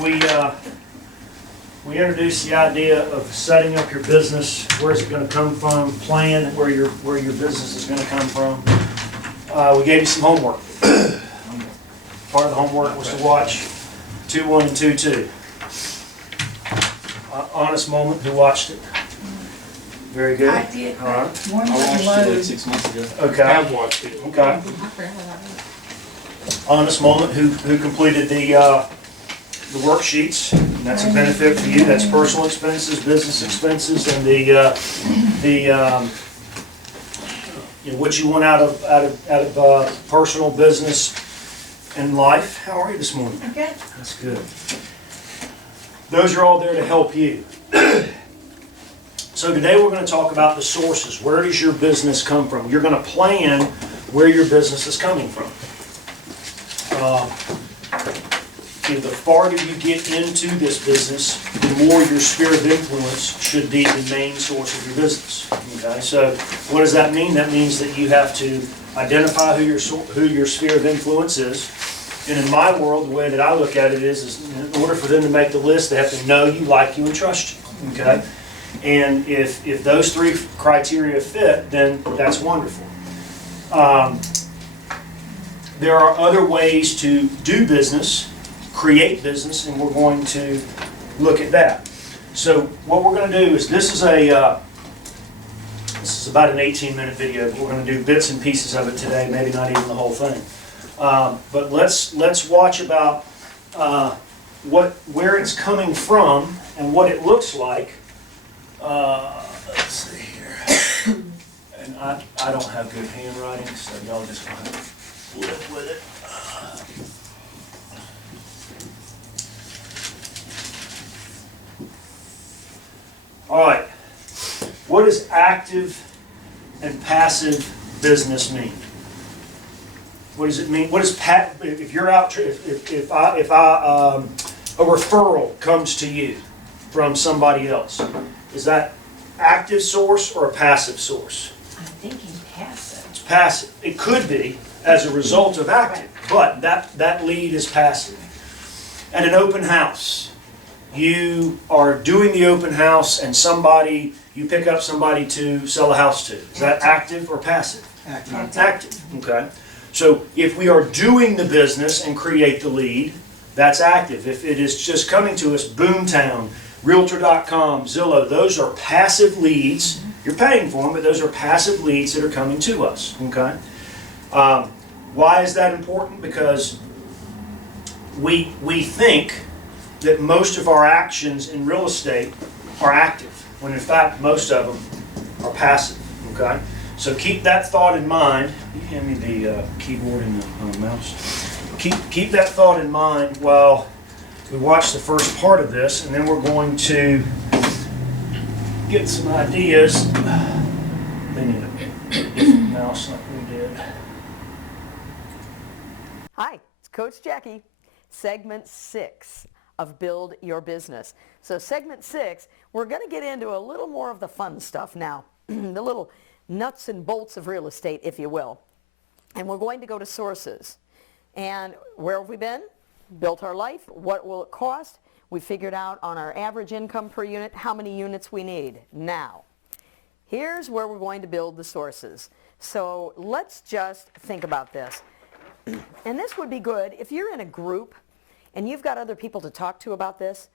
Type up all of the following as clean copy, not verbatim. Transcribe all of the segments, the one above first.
we introduced the idea of setting up your business. Where's it going to come from? Plan where your business is going to come from. We gave you some homework. Part of the homework was to watch 2-1 and 2-2. Honest moment, who watched it? Very good. I did. All right. I watched it like 6 months ago. Okay. I've watched it. Okay. Honest moment, who completed the worksheets? And that's a benefit for you. That's personal expenses, business expenses, and what you want out of personal, business, and life. How are you this morning? I'm good. That's good. Those are all there to help you. So today we're going to talk about the sources. Where does your business come from? You're going to plan where your business is coming from. The farther you get into this business, the more your sphere of influence should be the main source of your business. Okay, so what does that mean? That means that you have to identify who your sphere of influence is. And in my world, the way that I look at it is in order for them to make the list, they have to know you, like you, and trust you. Okay, and if those three criteria fit, then that's wonderful. There are other ways to do business, create business, and we're going to look at that. So what we're going to do is this is about an 18-minute video, but we're going to do bits and pieces of it today, maybe not even the whole thing. But let's watch about where it's coming from and what it looks like. Let's see here. And I don't have good handwriting, so y'all just kind of live with it. All right. What does active and passive business mean? What does it mean? What does if you're out if a referral comes to you from somebody else, is that active source or a passive source? I'm thinking passive. It's passive. It could be as a result of active, but that lead is passive. At an open house, you are doing the open house and you pick up somebody to sell a house to. Is that active or passive? Active. Active. Okay. So if we are doing the business and create the lead, that's active. If it is just coming to us, Boomtown, Realtor.com, Zillow, those are passive leads. You're paying for them, but those are passive leads that are coming to us. Okay. Why is that important? Because we think that most of our actions in real estate are active, when in fact most of them are passive. Okay. So keep that thought in mind. You hand me the keyboard and the mouse. Keep that thought in mind while we watch the first part of this, and then we're going to get some ideas. They need a different mouse like we did. Hi, it's Coach Jackie. Segment 6 of Build Your Business. So segment 6, we're going to get into a little more of the fun stuff now. The little nuts and bolts of real estate, if you will. And we're going to go to sources. And where have we been? Built our life. What will it cost? We figured out on our average income per unit how many units we need. Now, here's where we're going to build the sources. So let's just think about this. And this would be good if you're in a group and you've got other people to talk to about this.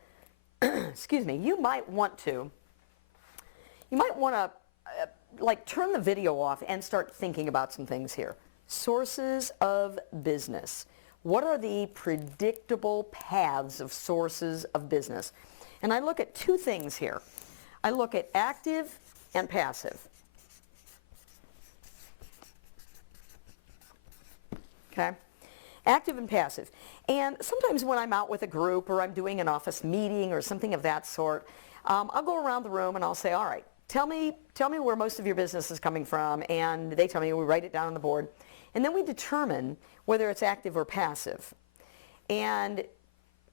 Excuse me. You might want to like turn the video off and start thinking about some things here. Sources of business. What are the predictable paths of sources of business? And I look at two things here. I look at active and passive. Okay? Active and passive. And sometimes when I'm out with a group or I'm doing an office meeting or something of that sort, I'll go around the room and I'll say, all right, tell me where most of your business is coming from, and they tell me, we write it down on the board, and then we determine whether it's active or passive. And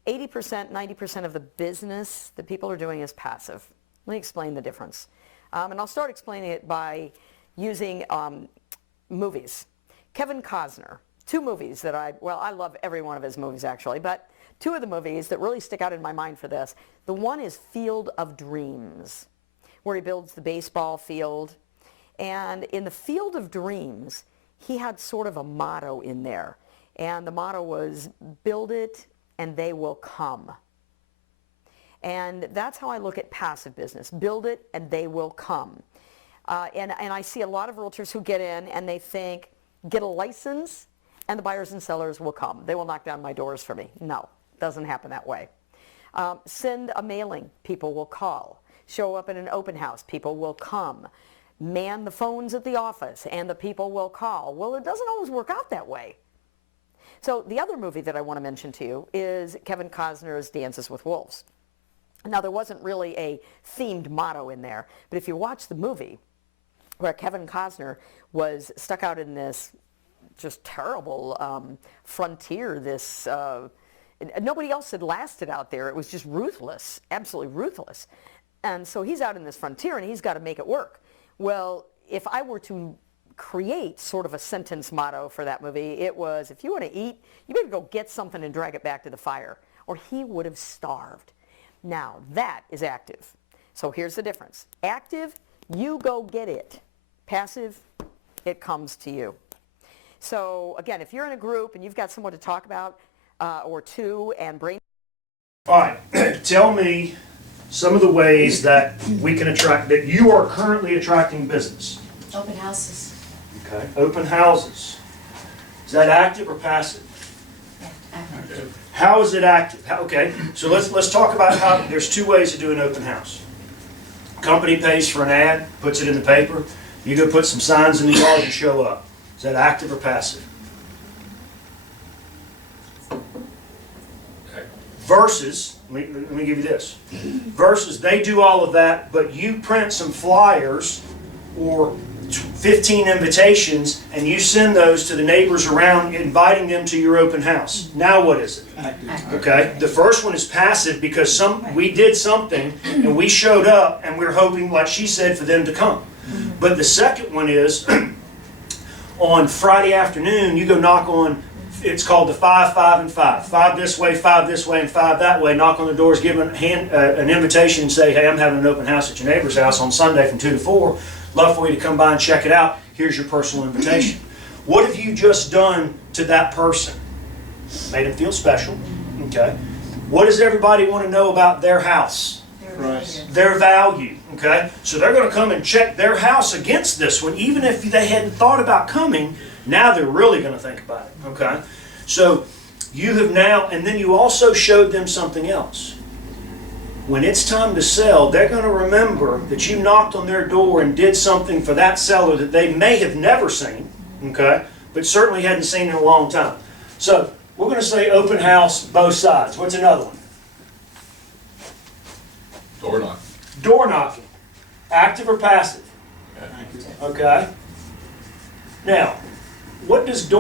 80%, 90% of the business that people are doing is passive. Let me explain the difference. And I'll start explaining it by using movies. Kevin Costner, two movies that I love every one of his movies actually, but two of the movies that really stick out in my mind for this. The one is Field of Dreams, where he builds the baseball field. And in the Field of Dreams, he had sort of a motto in there. And the motto was, build it and they will come. And that's how I look at passive business. Build it and they will come. And I see a lot of realtors who get in and they think, get a license and the buyers and sellers will come. They will knock down my doors for me. No, doesn't happen that way. Send a mailing, people will call. Show up in an open house, people will come. Man the phones at the office and the people will call. Well, it doesn't always work out that way. So the other movie that I want to mention to you is Kevin Costner's Dances with Wolves. Now, there wasn't really a themed motto in there, but if you watch the movie where Kevin Costner was stuck out in this just terrible frontier, this nobody else had lasted out there. It was just ruthless, absolutely ruthless. And so he's out in this frontier and he's got to make it work. Well, if I were to create sort of a sentence motto for that movie, it was, if you want to eat, you better go get something and drag it back to the fire, or he would have starved. Now, that is active. So here's the difference. Active, you go get it. Passive, it comes to you. So again, if you're in a group and you've got someone to talk about, or two, and brain. All right, tell me some of the ways that we can attract, that you are currently attracting business. Open houses. Okay, open houses. Is that active or passive? Active. How is it active? Okay, so let's talk about how, there's two ways to do an open house. Company pays for an ad, puts it in the paper. You go put some signs in the yard and show up. Is that active or passive? Versus, let me give you this. Versus they do all of that, but you print some flyers or 15 invitations and you send those to the neighbors around, inviting them to your open house. Now what is it? Okay, the first one is passive because we did something and we showed up and we're hoping, like she said, for them to come. But the second one is on Friday afternoon, you go knock on, it's called the 5, 5, and 5. 5 this way, 5 this way, and 5 that way. Knock on the doors, give an invitation and say, hey, I'm having an open house at your neighbor's house on Sunday from 2 to 4. Love for you to come by and check it out. Here's your personal invitation. What have you just done to that person? Made them feel special. Okay. What does everybody want to know about their house? Price. Their value. Okay. So they're going to come and check their house against this one, even if they hadn't thought about coming. Now they're really going to think about it. Okay. So you have now, and then you also showed them something else. When it's time to sell, they're going to remember that you knocked on their door and did something for that seller that they may have never seen, okay, but certainly hadn't seen in a long time. So we're going to say open house, both sides. What's another one? Door knocking. Door knocking. Active or passive? Okay. Now, what does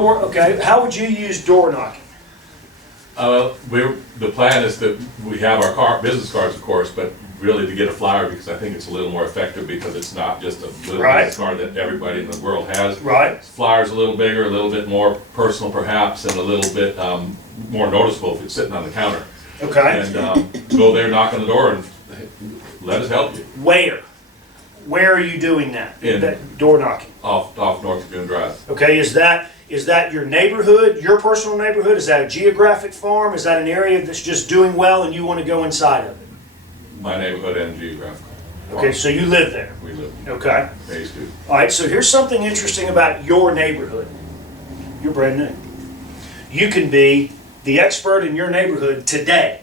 how would you use door knocking? The plan is that we have our business cards, of course, but really to get a flyer, because I think it's a little more effective because it's not just a little business card that everybody in the world has. Right. Flyer's a little bigger, a little bit more personal perhaps, and a little bit more noticeable if it's sitting on the counter. Okay. And go there, knock on the door, and let us help you. Where are you doing that? That door knocking? Off North Lagoon Drive. Okay, is that your neighborhood, your personal neighborhood? Is that a geographic farm? Is that an area that's just doing well and you want to go inside of it? My neighborhood and geographic. Okay, so you live there. We live. Okay. Phase 2. All right, so here's something interesting about your neighborhood. You're brand new. You can be the expert in your neighborhood today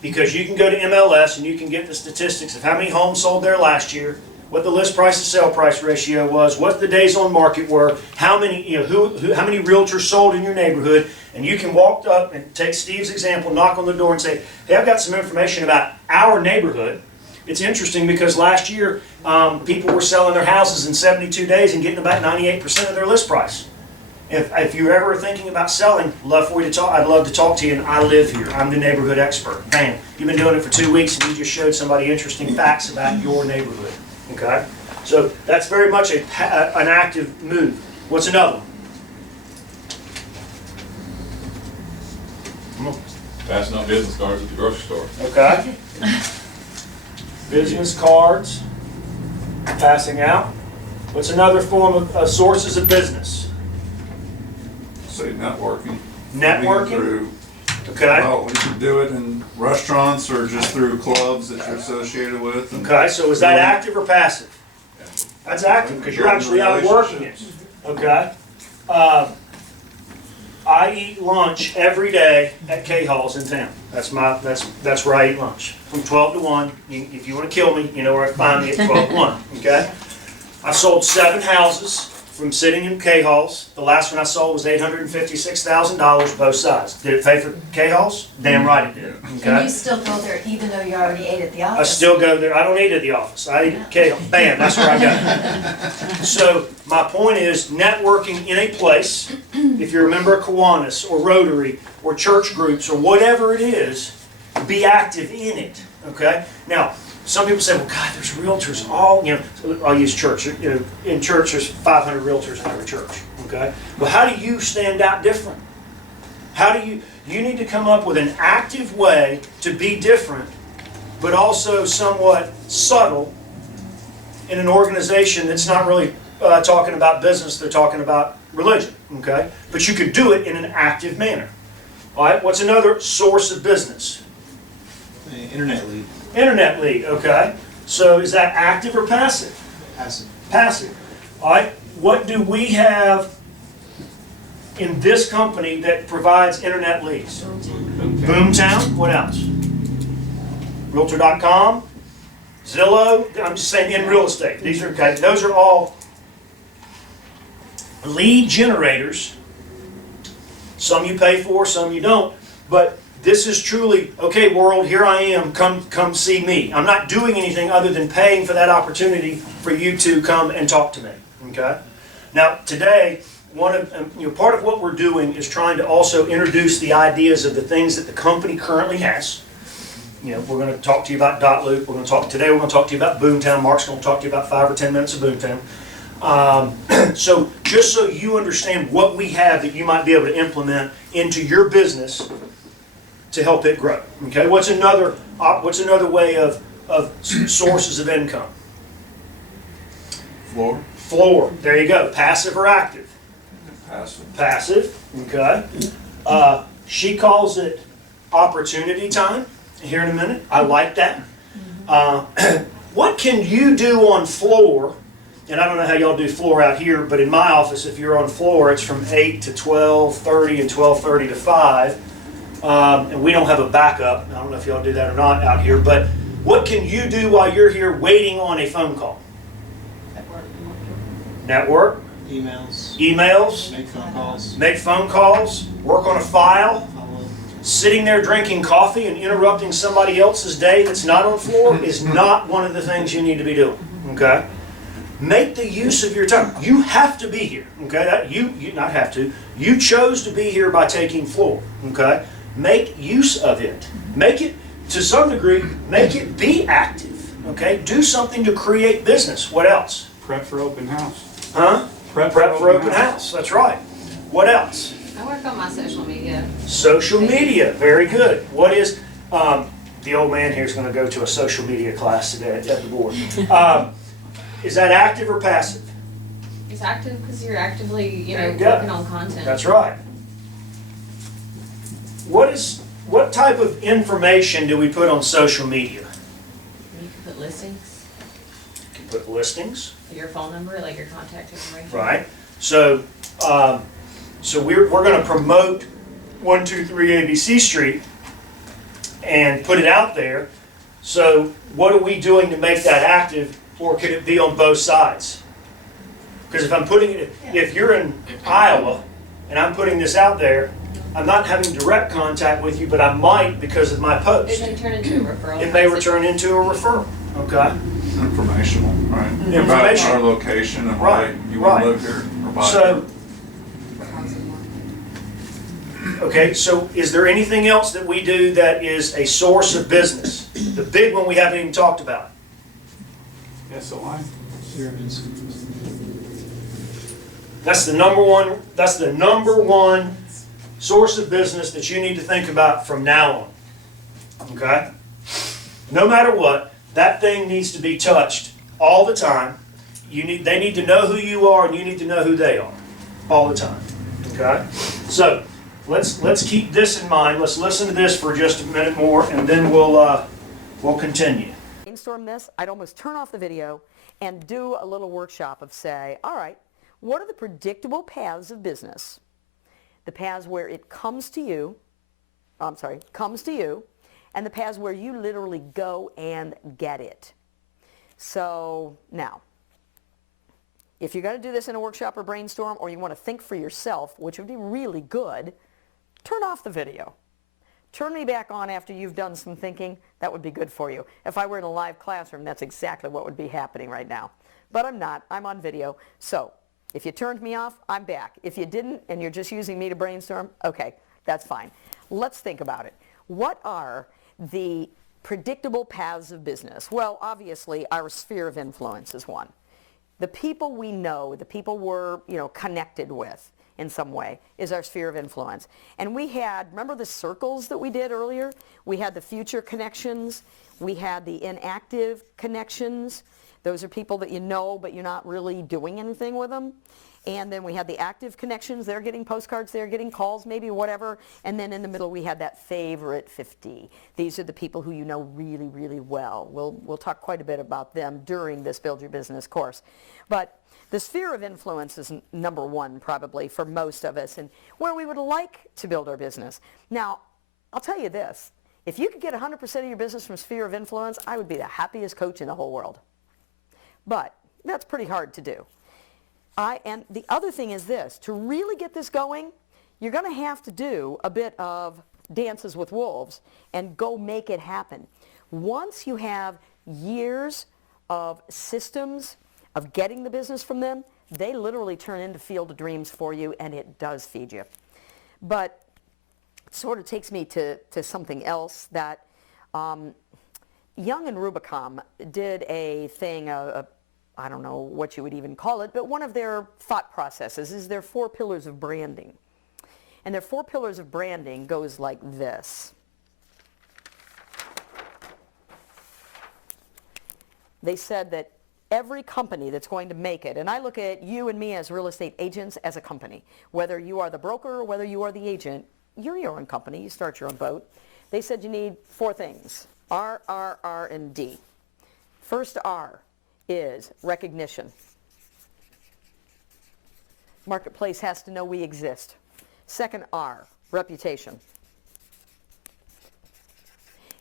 because you can go to MLS and you can get the statistics of how many homes sold there last year, what the list price to sale price ratio was, what the days on market were, how many, how many realtors sold in your neighborhood, and you can walk up and take Steve's example, knock on the door and say, hey, I've got some information about our neighborhood. It's interesting because last year people were selling their houses in 72 days and getting about 98% of their list price. If you're ever thinking about selling, love for you to talk. I'd love to talk to you, and I live here. I'm the neighborhood expert. Bam! You've been doing it for 2 weeks, and you just showed somebody interesting facts about your neighborhood. Okay, so that's very much an active move. What's another one? Passing out business cards at the grocery store. Okay. Business cards, passing out. What's another form of sources of business? Say networking. Networking? Through, Okay. well, we could do it in restaurants or just through clubs that you're associated with. And Okay, so is that active or passive? That's active, because you're actually out working it. Okay? I eat lunch every day at K-Hall's in town. That's where I eat lunch. From 12 to 1. If you want to kill me, you know where to find me at 12 to 1. Okay? I've sold 7 houses from sitting in K-Hall's. The last one I sold was $856,000, both sides. Did it pay for K-Hall's? Damn right it did. And Okay? you still go there even though you already ate at the office? I still go there. I don't eat at the office. I eat at K-Hall's. Bam, that's where I go. So my point is networking in a place, if you're a member of Kiwanis or Rotary or church groups or whatever it is, be active in it. Okay? Now, some people say, well, God, there's realtors all, I'll use church. In church, there's 500 realtors in every church. Okay? Well, how do you stand out different? How do you need to come up with an active way to be different, but also somewhat subtle in an organization that's not really talking about business, they're talking about religion. Okay? But you could do it in an active manner. All right? What's another source of business? Internet lead. Internet lead, okay. So is that active or passive? Passive. Passive. All right, what do we have in this company that provides internet leads? Boomtown, what else? Realtor.com, Zillow, I'm just saying in real estate. These are, okay, those are all lead generators. Some you pay for, some you don't, but this is truly, okay, world, here I am, come see me. I'm not doing anything other than paying for that opportunity for you to come and talk to me, okay? Now, today, part of what we're doing is trying to also introduce the ideas of the things that the company currently has. We're going to talk to you about Dot Loop. Today we're going to talk to you about Boomtown. Mark's going to talk to you about 5 or 10 minutes of Boomtown. So just so you understand what we have that you might be able to implement into your business to help it grow. Okay, what's another way of sources of income? Floor. There you go. Passive or active? passive. Passive. Okay. She calls it opportunity time. Here in a minute. I like that. What can you do on floor? And I don't know how y'all do floor out here, but in my office, if you're on floor, it's from 8 to 12:30 and 12:30 to 5. And we don't have a backup. I don't know if y'all do that or not out here, but what can you do while you're here waiting on a phone call? Network. Emails. Make phone calls. Work on a file. Sitting there drinking coffee and interrupting somebody else's day that's not on floor is not one of the things you need to be doing. Okay? Make the use of your time. You have to be here. Okay? You not have to. You chose to be here by taking floor. Okay? Make use of it. Make it, to some degree, make it be active. Okay? Do something to create business. What else? Prep for open house. Huh? Prep for open house. That's right. What else? I work on my social media. Social media. Very good. What is, the old man here is going to go to a social media class today at the board. Is that active or passive? It's active because you're actively, There you go. working on content. That's right. What type of information do we put on social media? You can put listings, You can put listings, your phone number, like your contact information. right? So, we're going to promote 123 ABC Street and put it out there. So, what are we doing to make that active, or could it be on both sides? Because if I'm putting it, if you're in Iowa and I'm putting this out there, I'm not having direct contact with you, but I might because of my It post. may turn into a referral. It may return into a referral. Okay. Informational, right? Information. About our location and Right, why you want right. to live here or buy So, here. okay, so is there anything else that we do that is a source of business? The big one we haven't even talked about. SOI. That's the number one source of business that you need to think about from now on. Okay? No matter what, that thing needs to be touched all the time. They need to know who you are, and you need to know who they are all the time. Okay? So let's keep this in mind. Let's listen to this for just a minute more, and then we'll continue. Brainstorm this. I'd almost turn off the video and do a little workshop of, say, all right, what are the predictable paths of business? The paths where it comes to you, and the paths where you literally go and get it. So now, if you're going to do this in a workshop or brainstorm, or you want to think for yourself, which would be really good, turn off the video. Turn me back on after you've done some thinking. That would be good for you. If I were in a live classroom, that's exactly what would be happening right now. But I'm not. I'm on video. So if you turned me off, I'm back. If you didn't, and you're just using me to brainstorm, okay, that's fine. Let's think about it. What are the predictable paths of business? Well, obviously, our sphere of influence is one. The people we know, the people we're connected with in some way, is our sphere of influence. And we had, remember the circles that we did earlier? We had the future connections. We had the inactive connections. Those are people that you know, but you're not really doing anything with them. And then we had the active connections. They're getting postcards, they're getting calls, maybe whatever. And then in the middle we had that favorite 50. These are the people who you know really, really well. We'll talk quite a bit about them during this Build Your Business course. But the sphere of influence is number one probably for most of us, and where we would like to build our business. Now, I'll tell you this. If you could get 100% of your business from sphere of influence, I would be the happiest coach in the whole world. But that's pretty hard to do. And the other thing is this, to really get this going, you're going to have to do a bit of dances with wolves and go make it happen. Once you have years of systems of getting the business from them, they literally turn into Field of Dreams for you, and it does feed you. But it sort of takes me to something else that Young and Rubicam did a thing, I don't know what you would even call it, but one of their thought processes is their 4 pillars of branding. And their 4 pillars of branding goes like this. They said that every company that's going to make it, and I look at you and me as real estate agents as a company, whether you are the broker or whether you are the agent, you're your own company, you start your own boat. They said you need 4 things, R, R, R, and D. First R is recognition. Marketplace has to know we exist. Second R, reputation.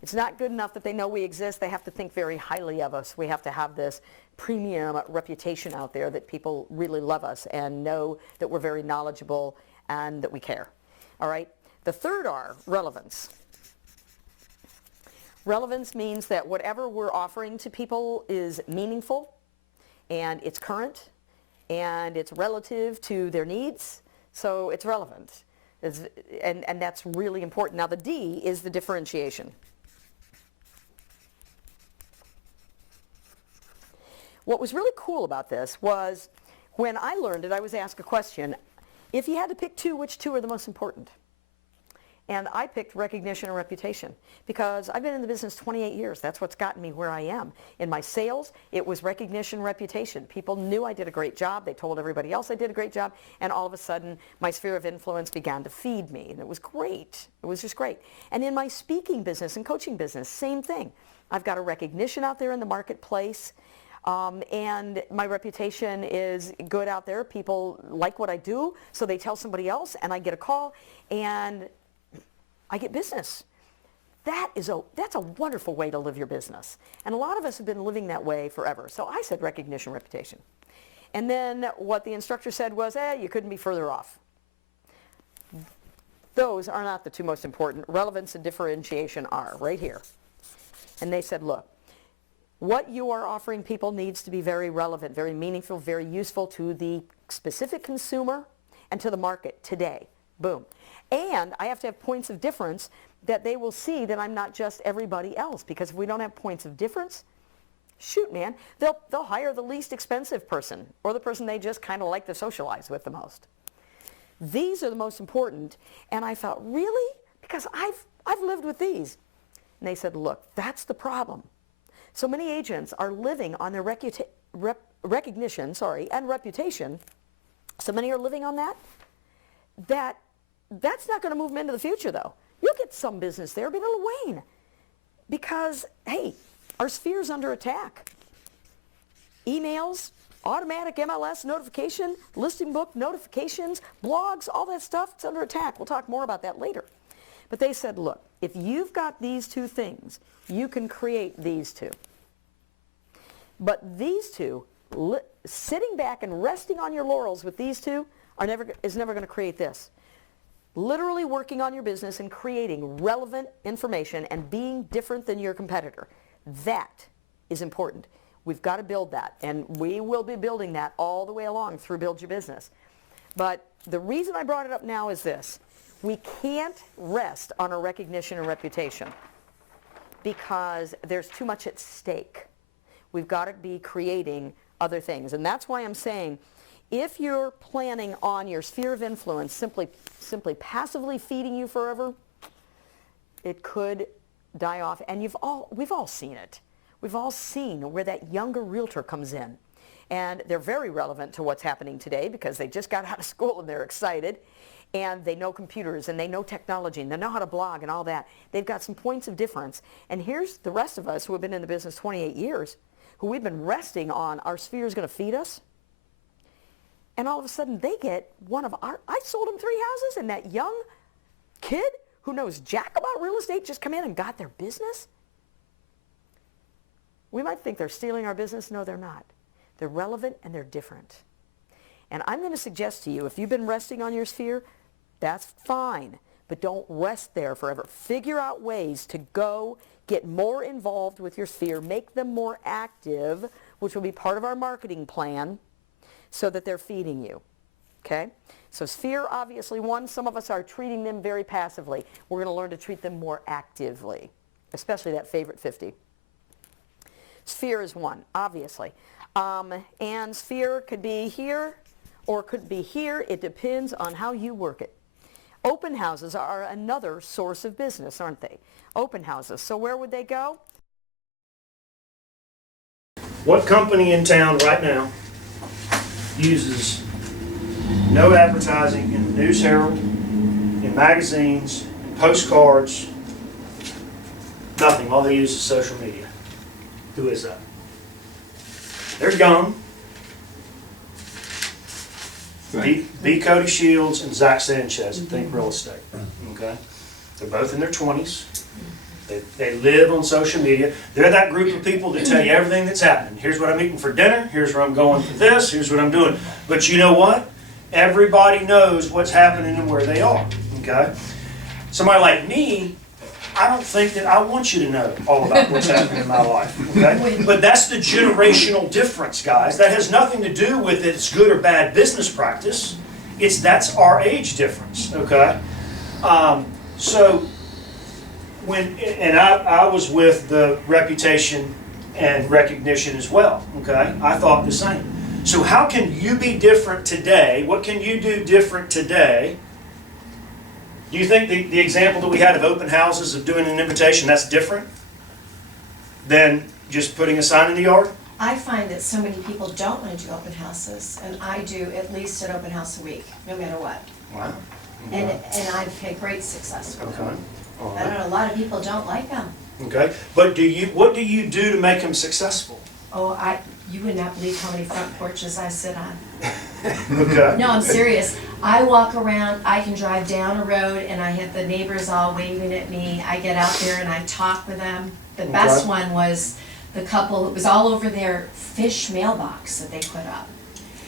It's not good enough that they know we exist. They have to think very highly of us. We have to have this premium reputation out there that people really love us and know that we're very knowledgeable and that we care. All right? The third R, relevance. Relevance means that whatever we're offering to people is meaningful, and it's current, and it's relative to their needs, so it's relevant. And that's really important. Now the D is the differentiation. What was really cool about this was when I learned it, I was asked a question, if you had to pick 2, which 2 are the most important? And I picked recognition and reputation because I've been in the business 28 years. That's what's gotten me where I am. In my sales, it was recognition, reputation. People knew I did a great job. They told everybody else I did a great job. And all of a sudden, my sphere of influence began to feed me. And it was great. It was just great. And in my speaking business and coaching business, same thing. I've got a recognition out there in the marketplace. And my reputation is good out there. People like what I do, so they tell somebody else, and I get a call, and I get business. That's a wonderful way to live your business. And a lot of us have been living that way forever. So I said recognition, reputation. And then what the instructor said was, you couldn't be further off. Those are not the 2 most important. Relevance and differentiation are right here. And they said, look, what you are offering people needs to be very relevant, very meaningful, very useful to the specific consumer and to the market today. Boom. And I have to have points of difference that they will see that I'm not just everybody else, because if we don't have points of difference, shoot, man, they'll hire the least expensive person or the person they just kind of like to socialize with the most. These are the most important. And I thought, really? Because I've lived with these. And they said, look, that's the problem. So many agents are living on their recognition, and reputation. So many are living on that's not going to move them into the future, though. You'll get some business there, but it'll wane. Because, hey, our sphere's under attack. Emails, automatic MLS notification, listing book notifications, blogs, all that stuff, it's under attack. We'll talk more about that later. But they said, look, if you've got these two things, you can create these two. But these two, sitting back and resting on your laurels with these two is never going to create this. Literally working on your business and creating relevant information and being different than your competitor. That is important. We've got to build that, and we will be building that all the way along through Build Your Business. But the reason I brought it up now is this. We can't rest on our recognition and reputation because there's too much at stake. We've got to be creating other things. And that's why I'm saying, if you're planning on your sphere of influence simply passively feeding you forever, it could die off. And we've all seen it. We've all seen where that younger realtor comes in. And they're very relevant to what's happening today because they just got out of school and they're excited. And they know computers and they know technology and they know how to blog and all that. They've got some points of difference. And here's the rest of us who have been in the business 28 years, who we've been resting on our sphere is going to feed us. And all of a sudden they get I sold them 3 houses, and that young kid who knows jack about real estate just come in and got their business. We might think they're stealing our business. No, they're not. They're relevant and they're different. And I'm going to suggest to you, if you've been resting on your sphere, that's fine, but don't rest there forever. Figure out ways to go get more involved with your sphere, make them more active, which will be part of our marketing plan, so that they're feeding you, okay? So sphere, obviously, one. Some of us are treating them very passively. We're going to learn to treat them more actively, especially that favorite 50. Sphere is one, obviously. And sphere could be here or could be here. It depends on how you work it. Open houses are another source of business, aren't they? Open houses. So where would they go? What company in town right now uses no advertising in the News Herald, in magazines, in postcards, nothing? All they use is social media. Who is that? They're young. B. Cody Shields and Zach Sanchez at Think Real Estate. Okay? They're both in their 20s. They live on social media. They're that group of people that tell you everything that's happening. Here's what I'm eating for dinner. Here's where I'm going for this. Here's what I'm doing. But you know what? Everybody knows what's happening and where they are. Okay? Somebody like me, I don't think that I want you to know all about what's happening in my life. Okay? But that's the generational difference, guys. That has nothing to do with it's good or bad business practice. That's our age difference. Okay? So I was with the reputation and recognition as well. Okay? I thought the same. So how can you be different today? What can you do different today? Do you think the example that we had of open houses, of doing an invitation, that's different than just putting a sign in the yard? I find that so many people don't want to do open houses, and I do at least an open house a week, no matter what. Wow. And I've had great success with them. Okay. All I don't right. know, a lot of people don't like them. Okay. But what do you do to make them successful? Oh, you would not believe how many front porches I sit on. Okay. No, I'm serious. I walk around, I can drive down a road and I have the neighbors all waving at me. I get out there and I talk with them. The best one was the couple, it was all over their fish mailbox that they put up.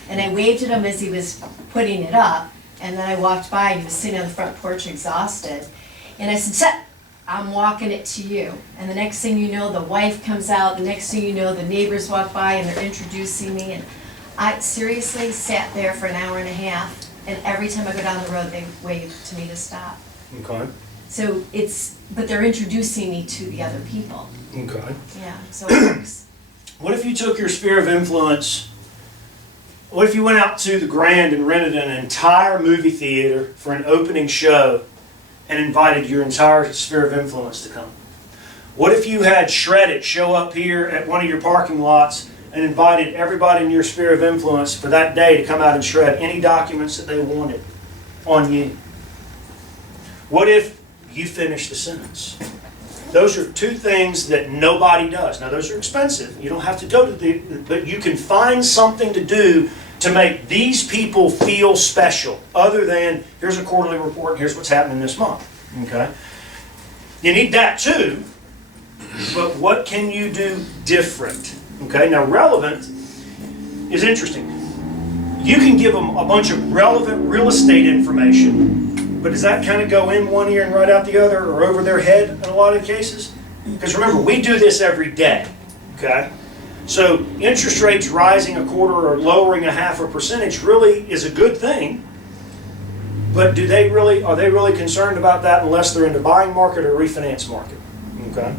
And I waved at him as he was putting it up, and then I walked by and he was sitting on the front porch exhausted. And I said, "Set, I'm walking it to you." And the next thing you know, the wife comes out, the next thing you know, the neighbors walk by and they're introducing me. And I seriously sat there for an hour and a half, and every time I go down the road, they wave to me to stop. Okay. So but they're introducing me to the other people. Okay. Yeah, so it works. What if you took your sphere of influence What if you went out to the Grand and rented an entire movie theater for an opening show and invited your entire sphere of influence to come? What if you had Shred It show up here at one of your parking lots and invited everybody in your sphere of influence for that day to come out and shred any documents that they wanted on you? What if you finish the sentence? Those are two things that nobody does. Now, those are expensive. You don't have to go to but you can find something to do to make these people feel special, other than, here's a quarterly report, and here's what's happening this month. Okay? You need that too, but what can you do different? Okay? Now, relevant is interesting. You can give them a bunch of relevant real estate information, but does that kind of go in one ear and right out the other, or over their head in a lot of cases? Because remember, we do this every day, okay? So interest rates rising a quarter or lowering a 0.5% really is a good thing, but are they really concerned about that unless they're in the buying market or refinance market, okay?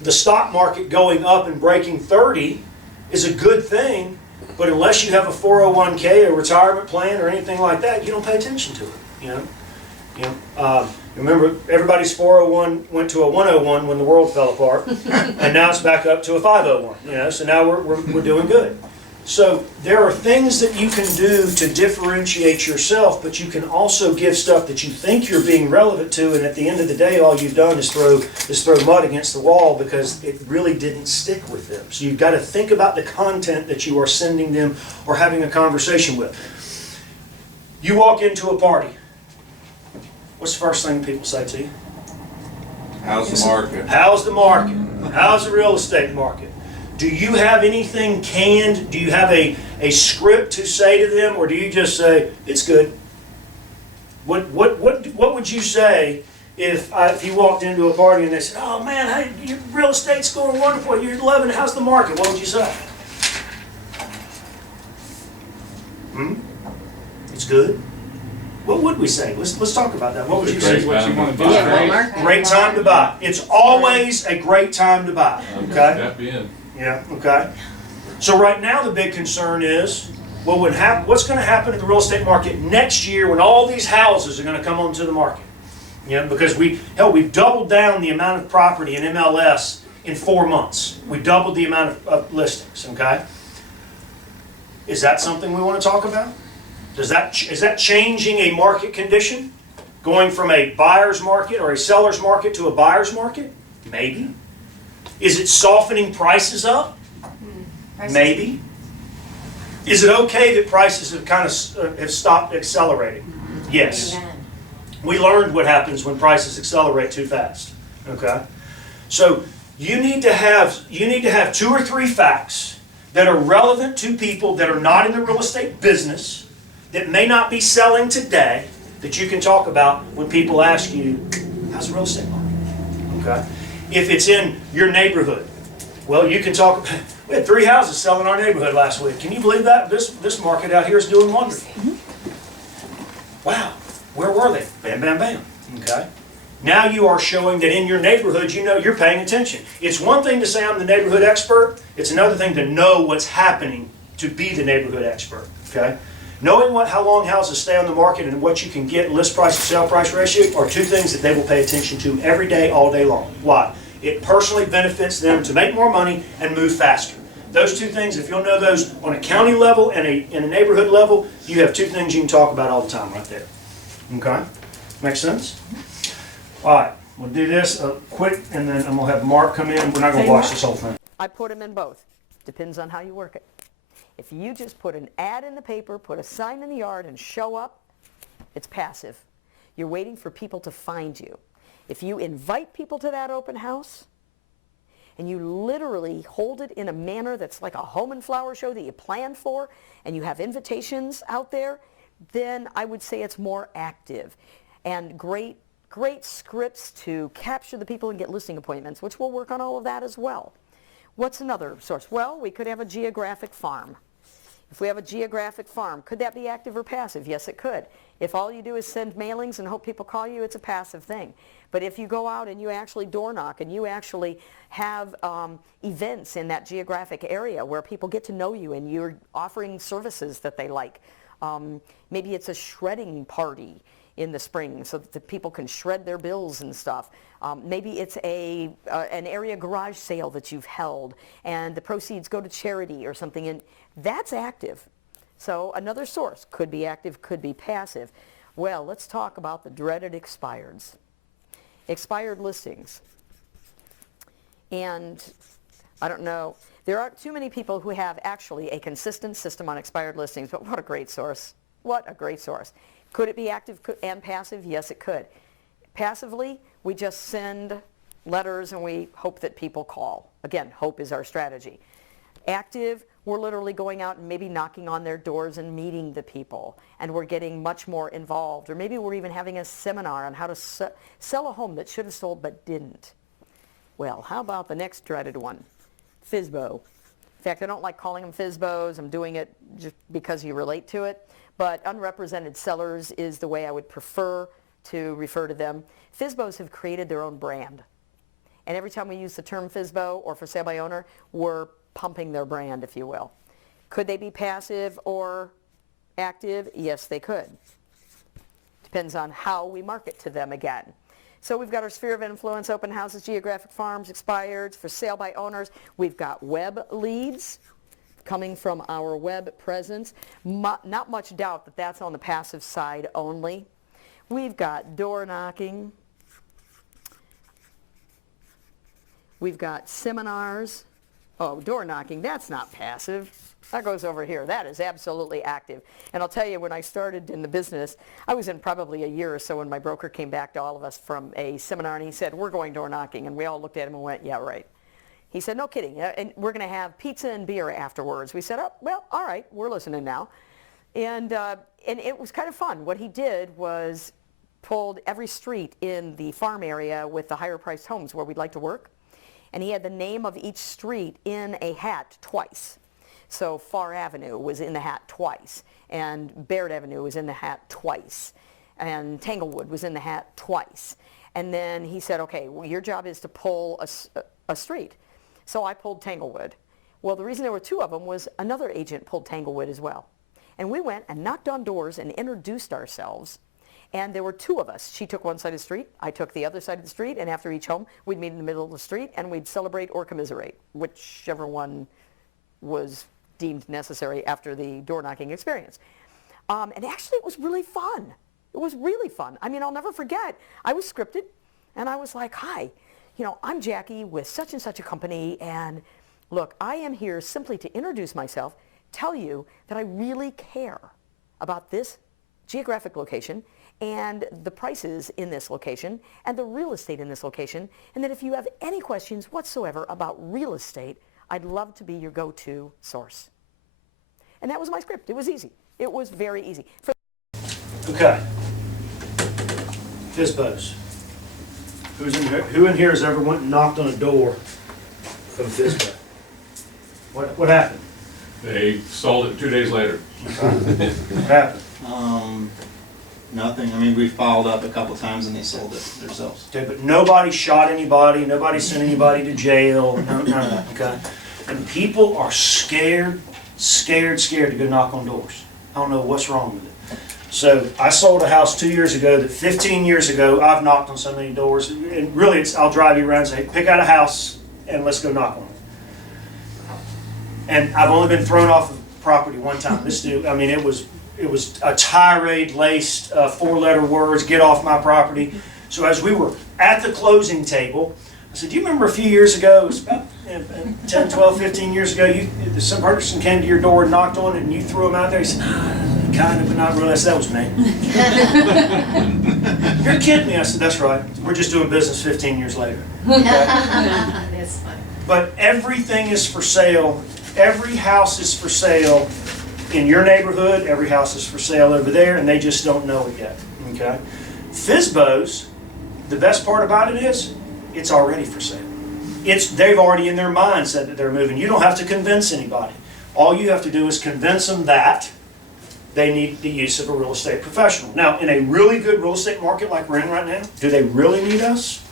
The stock market going up and breaking 30 is a good thing, but unless you have a 401k, a retirement plan, or anything like that, you don't pay attention to it. Remember, everybody's 401 went to a 101 when the world fell apart, and now it's back up to a 501. So now we're doing good. So there are things that you can do to differentiate yourself, but you can also give stuff that you think you're being relevant to, and at the end of the day, all you've done is throw mud against the wall because it really didn't stick with them. So you've got to think about the content that you are sending them or having a conversation with. You walk into a party. What's the first thing people say to you? How's the market? How's the market? How's the real estate market? Do you have anything canned? Do you have a script to say to them, or do you just say, it's good? What would you say if you walked into a party and they said, oh man, hey, your real estate's going wonderful, you're loving it, how's the market? What would you say? It's good? What would we say? Let's talk about that. What would you say? What you want to do. Great time to buy. It's always a great time to buy. Okay? Step in. Yeah, okay. So right now the big concern is, well, what's going to happen in the real estate market next year when all these houses are going to come onto the market? Because we've doubled down the amount of property in MLS in 4 months. We doubled the amount of listings, okay? Is that something we want to talk about? Is that changing a market condition? Going from a buyer's market or a seller's market to a buyer's market? Maybe. Is it softening prices up? Maybe. Is it okay that prices have kind of have stopped accelerating? Yes. Amen. We learned what happens when prices accelerate too fast. Okay? So you need to have 2 or 3 facts that are relevant to people that are not in the real estate business, that may not be selling today, that you can talk about when people ask you, how's the real estate market? Okay? If it's in your neighborhood, well, you can talk. We had 3 houses selling in our neighborhood last week. Can you believe that? This market out here is doing wonderful. Wow, where were they? Bam, bam, bam. Okay. Now you are showing that in your neighborhood, you're paying attention. It's one thing to say I'm the neighborhood expert. It's another thing to know what's happening to be the neighborhood expert. Okay. Knowing how long houses stay on the market and what you can get, list price to sale price ratio, are 2 things that they will pay attention to every day, all day long. Why? It personally benefits them to make more money and move faster. Those 2 things, if you'll know those on a county level and a neighborhood level, you have 2 things you can talk about all the time right there. Okay? Make sense? All right, we'll do this quick, and then I'm going to have Mark come in. We're not going to watch this whole thing. I put them in both. Depends on how you work it. If you just put an ad in the paper, put a sign in the yard, and show up, it's passive. You're waiting for people to find you. If you invite people to that open house, and you literally hold it in a manner that's like a home and flower show that you plan for, and you have invitations out there, then I would say it's more active. And great scripts to capture the people and get listing appointments, which we'll work on all of that as well. What's another source? Well, we could have a Geographic Farm. If we have a Geographic Farm, could that be active or passive? Yes, it could. If all you do is send mailings and hope people call you, it's a passive thing. But if you go out and you actually door knock and you actually have events in that geographic area where people get to know you and you're offering services that they like, maybe it's a shredding party in the spring so that the people can shred their bills and stuff. Maybe it's an area garage sale that you've held and the proceeds go to charity or something, and that's active. So another source could be active, could be passive. Well, let's talk about the dreaded expireds. Expired listings. And I don't know, there aren't too many people who have actually a consistent system on expired listings, but what a great source. What a great source. Could it be active and passive? Yes, it could. Passively, we just send letters and we hope that people call. Again, hope is our strategy. Active, we're literally going out and maybe knocking on their doors and meeting the people, and we're getting much more involved. Or maybe we're even having a seminar on how to sell a home that should have sold but didn't. Well, how about the next dreaded one? FSBO. In fact, I don't like calling them FSBOs. I'm doing it just because you relate to it. But unrepresented sellers is the way I would prefer to refer to them. FSBOs have created their own brand. And every time we use the term FSBO or for sale by owner, we're pumping their brand, if you will. Could they be passive or active? Yes, they could. Depends on how we market to them again. So we've got our sphere of influence, open houses, geographic farms, expireds, for sale by owners. We've got web leads coming from our web presence. Not much doubt that that's on the passive side only. We've got door knocking. We've got seminars. Oh, door knocking, that's not passive. That goes over here. That is absolutely active. And I'll tell you, when I started in the business, I was in probably a year or so when my broker came back to all of us from a seminar and he said, we're going door knocking. And we all looked at him and went, yeah, right. He said, no kidding. And we're going to have pizza and beer afterwards. We said, oh, well, all right, we're listening now. And it was kind of fun. What he did was pulled every street in the farm area with the higher priced homes where we'd like to work. And he had the name of each street in a hat twice. So Far Avenue was in the hat twice, and Baird Avenue was in the hat twice, and Tanglewood was in the hat twice. And then he said, okay, well, your job is to pull a street. So I pulled Tanglewood. Well, the reason there were two of them was another agent pulled Tanglewood as well. And we went and knocked on doors and introduced ourselves. And there were two of us. She took one side of the street, I took the other side of the street, and after each home, we'd meet in the middle of the street and we'd celebrate or commiserate, whichever one was deemed necessary after the door knocking experience. And actually it was really fun. It was really fun. I mean, I'll never forget. I was scripted and I was like, hi, I'm Jackie with such and such a company, and look, I am here simply to introduce myself, tell you that I really care about this geographic location and the prices in this location and the real estate in this location, and that if you have any questions whatsoever about real estate, I'd love to be your go-to source. And that was my script. It was easy. It was very easy. Okay. FSBOs. Who in here has ever went and knocked on a door of a FSBO? What happened? They sold it 2 days later. What happened? Nothing. I mean, we followed up a couple times and they sold it themselves. Okay, but nobody shot anybody, nobody sent anybody to jail, none of that, okay? And people are scared to go knock on doors. I don't know what's wrong with it. So I sold a house 2 years ago that 15 years ago I've knocked on so many doors. And really, I'll drive you around and say, pick out a house and let's go knock on it. And I've only been thrown off of property one time. This dude, I mean, it was a tirade laced 4-letter words, get off my property. So as we were at the closing table, I said, do you remember a few years ago, it was about 10, 12, 15 years ago, some person came to your door and knocked on it and you threw them out there? He said, kind of, but not really. I said, that was me. You're kidding me. I said, that's right. We're just doing business 15 years later. Okay? That's funny. But everything is for sale. Every house is for sale in your neighborhood. Every house is for sale over there, and they just don't know it yet. Okay? FSBOs, the best part about it is, it's already for sale. They've already in their mind said that they're moving. You don't have to convince anybody. All you have to do is convince them that they need the use of a real estate professional. Now, in a really good real estate market like we're in right now, do they really need us?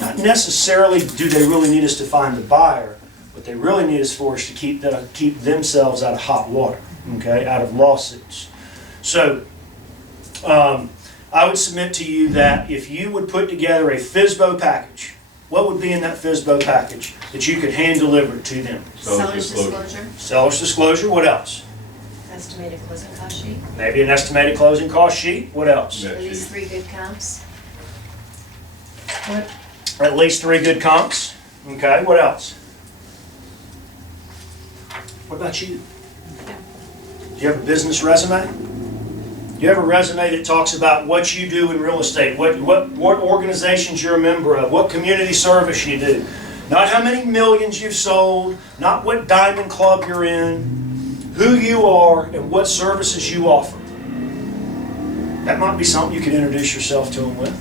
Not necessarily do they really need us to find the buyer. What they really need us for is to keep themselves out of hot water, okay, out of lawsuits. So, I would submit to you that if you would put together a FSBO package, what would be in that FSBO package that you could hand deliver to them? Seller's disclosure, Seller's disclosure, what else? estimated closing cost sheet, Maybe an estimated closing cost sheet, what else? Yeah. at least 3 good comps. What? At least 3 good comps, okay, what else? What about you? Do you have a business resume? Do you have a resume that talks about what you do in real estate, what organizations you're a member of, what community service you do? Not how many millions you've sold, not what diamond club you're in, who you are and what services you offer. That might be something you could introduce yourself to them with.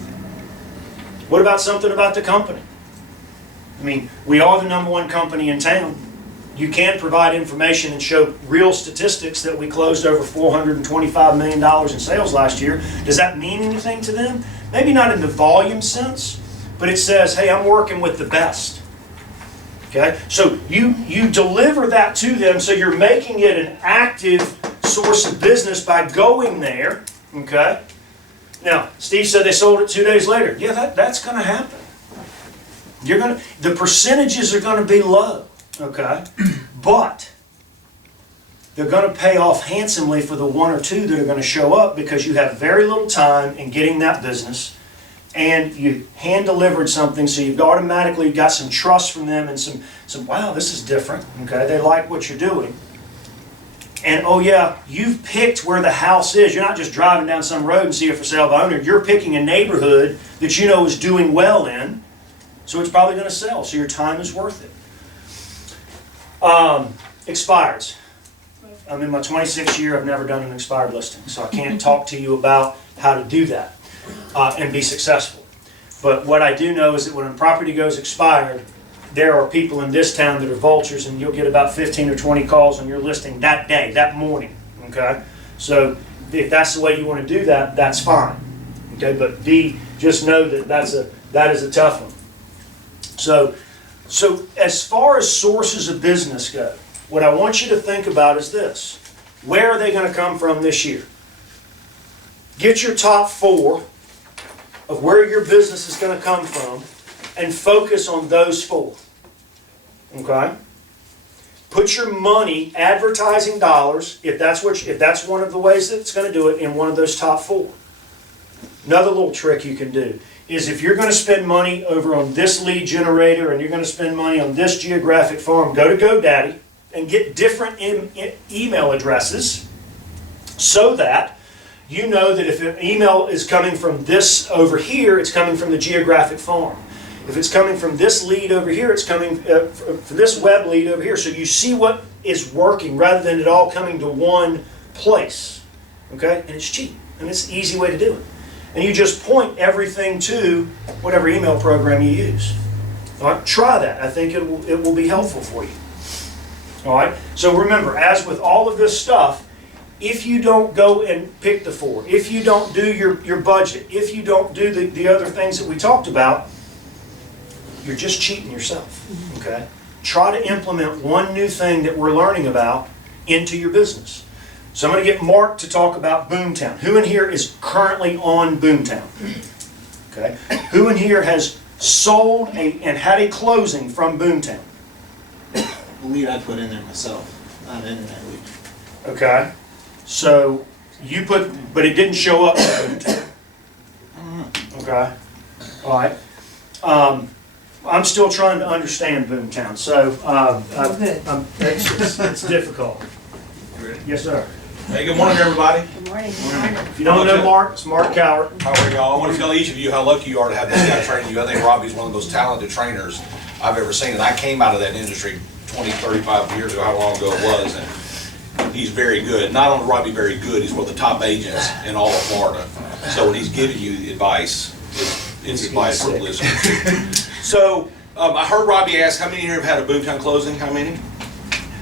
What about something about the company? I mean, we are the #1 company in town. You can provide information and show real statistics that we closed over $425 million in sales last year. Does that mean anything to them? Maybe not in the volume sense, but it says, hey, I'm working with the best. Okay? So you deliver that to them, so you're making it an active source of business by going there. Okay? Now, Steve said they sold it 2 days later. Yeah, that's going to happen. The percentages are going to be low. Okay, but they're going to pay off handsomely for the 1 or 2 that are going to show up because you have very little time in getting that business and you hand delivered something, so you've automatically got some trust from them and some wow, this is different. Okay, they like what you're doing. And oh yeah, you've picked where the house is. You're not just driving down some road and see a for sale by owner. You're picking a neighborhood that you know is doing well in, so it's probably going to sell, so your time is worth it. Expires. I'm in my 26th year, I've never done an expired listing, so I can't talk to you about how to do that and be successful. But what I do know is that when a property goes expired, there are people in this town that are vultures, and you'll get about 15 or 20 calls on your listing that day, that morning, okay? So if that's the way you want to do that, that's fine, okay? But just know that that is a tough one. So as far as sources of business go, what I want you to think about is this. Where are they going to come from this year? Get your top 4 of where your business is going to come from and focus on those 4. Okay? Put your money, advertising dollars, if that's one of the ways that it's going to do it, in one of those top 4. Another little trick you can do is if you're going to spend money over on this lead generator and you're going to spend money on this Geographic Farm, go to GoDaddy and get different email addresses so that you know that if an email is coming from this over here, it's coming from the Geographic Farm. If it's coming from this lead over here, it's coming from this web lead over here. So you see what is working rather than it all coming to one place. Okay? And it's cheap. And it's an easy way to do it. And you just point everything to whatever email program you use. All right, try that. I think it will be helpful for you. All right, so remember, as with all of this stuff, if you don't go and pick the 4, if you don't do your budget, if you don't do the other things that we talked about, you're just cheating yourself. Okay? Try to implement one new thing that we're learning about into your business. So I'm going to get Mark to talk about Boomtown. Who in here is currently on Boomtown? Okay. Who in here has sold and had a closing from Boomtown? The lead I put in there myself, not an internet lead. Okay. So you put, but it didn't show up on Boomtown. Okay. All right. I'm still trying to understand Boomtown, so it's difficult. Yes, sir. Hey, good morning, everybody. Good morning. If you don't know Mark, it's Mark Cowart. How are y'all? I want to tell each of you how lucky you are to have this guy training you. I think Robbie's one of the most talented trainers I've ever seen, and I came out of that industry 20, 35 years ago, how long ago it was, and he's very good. Not only Robbie very good, he's one of the top agents in all of Florida. So when he's giving you advice, it's advice for the listeners. So I heard Robbie ask, how many here have had a Boomtown closing? How many?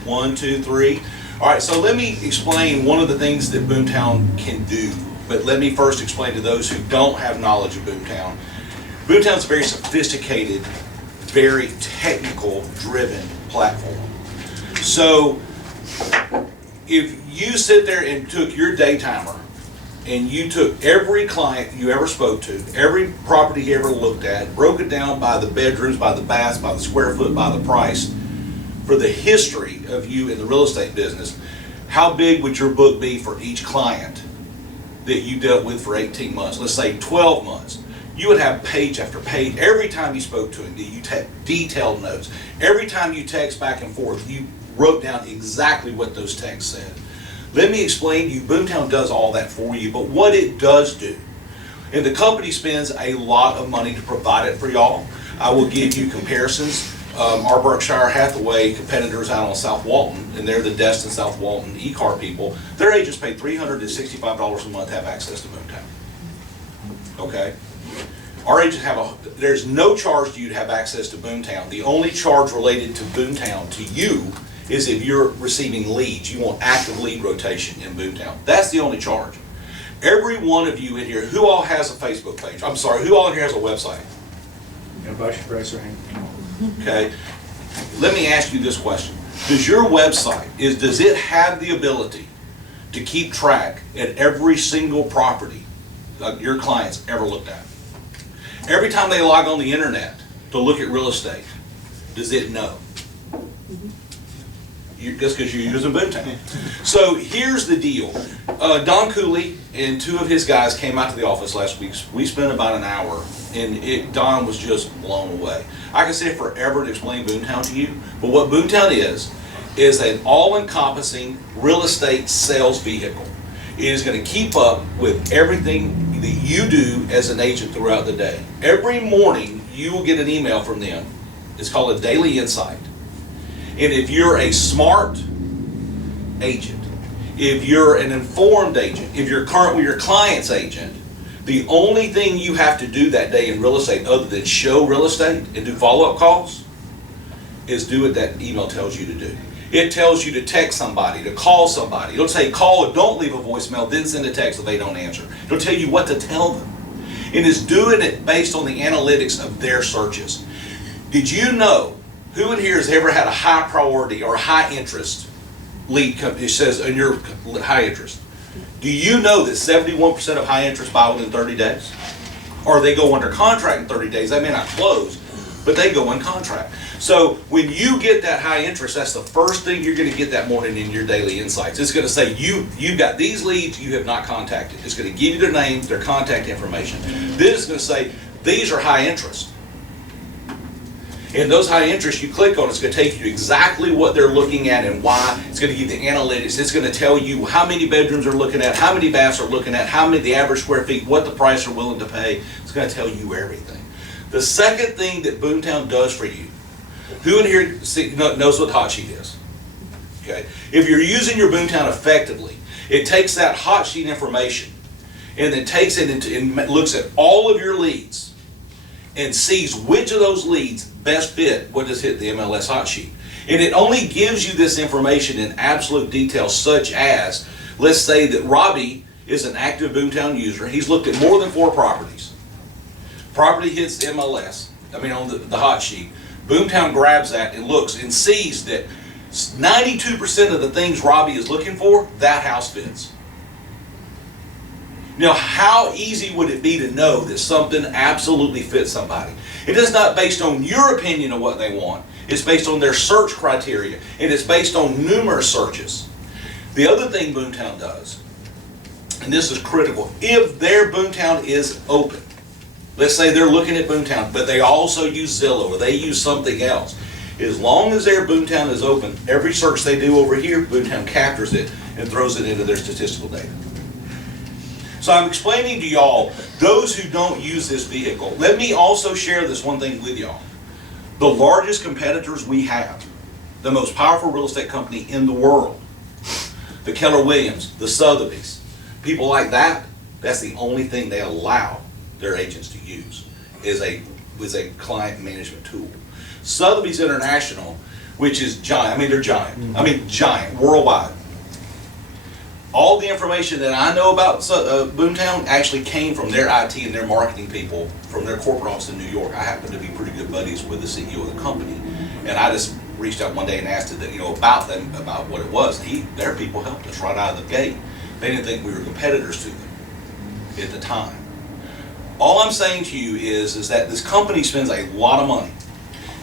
1, 2, 3. All right, so let me explain one of the things that Boomtown can do, but let me first explain to those who don't have knowledge of Boomtown. Boomtown's a very sophisticated, very technical driven platform. So if you sit there and took your day timer and you took every client you ever spoke to, every property you ever looked at, broke it down by the bedrooms, by the baths, by the square foot, by the price, for the history of you in the real estate business, how big would your book be for each client that you dealt with for 18 months? Let's say 12 months. You would have page after page. Every time you spoke to him, you take detailed notes. Every time you text back and forth, you wrote down exactly what those texts said. Let me explain to you, Boomtown does all that for you, but what it does do, and the company spends a lot of money to provide it for y'all. I will give you comparisons. Our Berkshire Hathaway competitors out on South Walton, and they're the Destin South Walton e-car people, their agents pay $365 a month to have access to Boomtown. Okay? Our agents there's no charge to you to have access to Boomtown. The only charge related to Boomtown to you is if you're receiving leads. You want active lead rotation in Boomtown. That's the only charge. Every one of you in here, who all has a Facebook page? I'm sorry, who all in here has a website? Okay. Let me ask you this question. Does your website, does it have the ability to keep track at every single property your clients ever looked at? Every time they log on the internet to look at real estate, does it know? Just because you're using Boomtown. So here's the deal. Don Cooley and two of his guys came out to the office last week. We spent about an hour, and Don was just blown away. I can sit forever to explain Boomtown to you, but what Boomtown is an all-encompassing real estate sales vehicle. It is going to keep up with everything that you do as an agent throughout the day. Every morning, you will get an email from them. It's called a daily insight. And if you're a smart agent, if you're an informed agent, if you're current with your client's agent, the only thing you have to do that day in real estate other than show real estate and do follow-up calls is do what that email tells you to do. It tells you to text somebody, to call somebody. It'll say call or don't leave a voicemail, then send a text if they don't answer. It'll tell you what to tell them. And it's doing it based on the analytics of their searches. Did you know, who in here has ever had a high priority or high interest lead company? It says in your high interest. Do you know that 71% of high interest buy within 30 days? Or they go under contract in 30 days. They may not close, but they go in contract. So when you get that high interest, that's the first thing you're going to get that morning in your daily insights. It's going to say you've got these leads you have not contacted. It's going to give you their names, their contact information. Then it's going to say these are high interest. And those high interest you click on, it's going to take you exactly what they're looking at and why. It's going to give you the analytics. It's going to tell you how many bedrooms they're looking at, how many baths they're looking at, how many the average square feet, what the price they're willing to pay. It's going to tell you everything. The second thing that Boomtown does for you, who in here knows what hot sheet is? Okay. If you're using your Boomtown effectively, it takes that hot sheet information and then takes it and looks at all of your leads and sees which of those leads best fit what is hit the MLS hot sheet. And it only gives you this information in absolute detail, such as, let's say that Robbie is an active Boomtown user. He's looked at more than 4 properties. Property hits the MLS, on the hot sheet. Boomtown grabs that and looks and sees that 92% of the things Robbie is looking for, that house fits. Now, how easy would it be to know that something absolutely fits somebody? It is not based on your opinion of what they want. It's based on their search criteria, and it's based on numerous searches. The other thing Boomtown does, and this is critical, if their Boomtown is open, let's say they're looking at Boomtown, but they also use Zillow or they use something else. As long as their Boomtown is open, every search they do over here, Boomtown captures it and throws it into their statistical data. So I'm explaining to y'all, those who don't use this vehicle, let me also share this one thing with y'all. The largest competitors we have, the most powerful real estate company in the world, the Keller Williams, the Sotheby's, people like that, that's the only thing they allow their agents to use is a client management tool. Sotheby's International, which is giant, they're giant, giant, worldwide. all the information that I know about Boomtown actually came from their IT and their marketing people from their corporate office in New York. I happen to be pretty good buddies with the CEO of the company, and I just reached out one day and asked it, about them, about what it was. Their people helped us right out of the gate. They didn't think we were competitors to them at the time. All I'm saying to you is that this company spends a lot of money.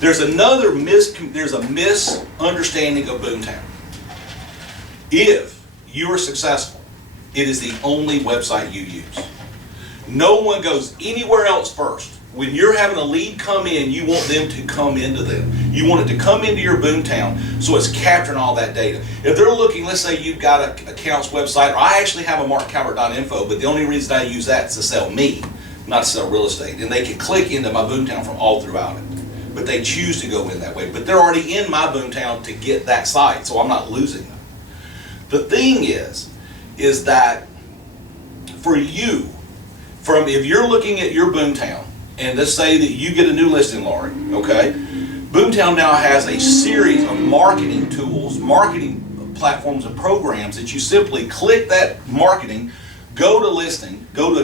There's a misunderstanding of Boomtown. If you are successful, it is the only website you use. No one goes anywhere else first. When you're having a lead come in, you want them to come into them. You want it to come into your Boomtown, so it's capturing all that data. If they're looking, let's say you've got an account's website, or I actually have a markcalvert.info, but the only reason I use that is to sell me, not to sell real estate. And they can click into my Boomtown from all throughout it. But they choose to go in that way. But they're already in my Boomtown to get that site, so I'm not losing them. The thing is that for you, if you're looking at your Boomtown, and let's say that you get a new listing, Laurie, okay? Boomtown now has a series of marketing tools, marketing platforms and programs that you simply click that marketing, go to a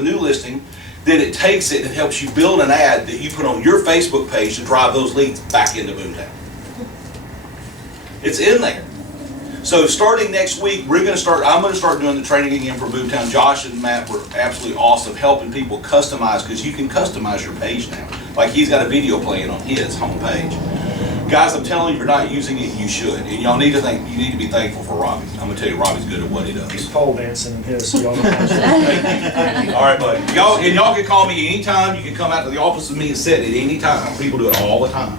new listing, then it takes it and helps you build an ad that you put on your Facebook page to drive those leads back into Boomtown. It's in there. So starting next week, I'm going to start doing the training again for Boomtown. Josh and Matt were absolutely awesome helping people customize, because you can customize your page now. Like he's got a video playing on his homepage. Guys, I'm telling you, if you're not using it, you should. And y'all need to be thankful for Robbie. I'm going to tell you, Robbie's good at what he does. He's pole dancing in his, so y'all don't know. All right, buddy. Y'all can call me anytime. You can come out to the office with me and sit at any time. People do it all the time.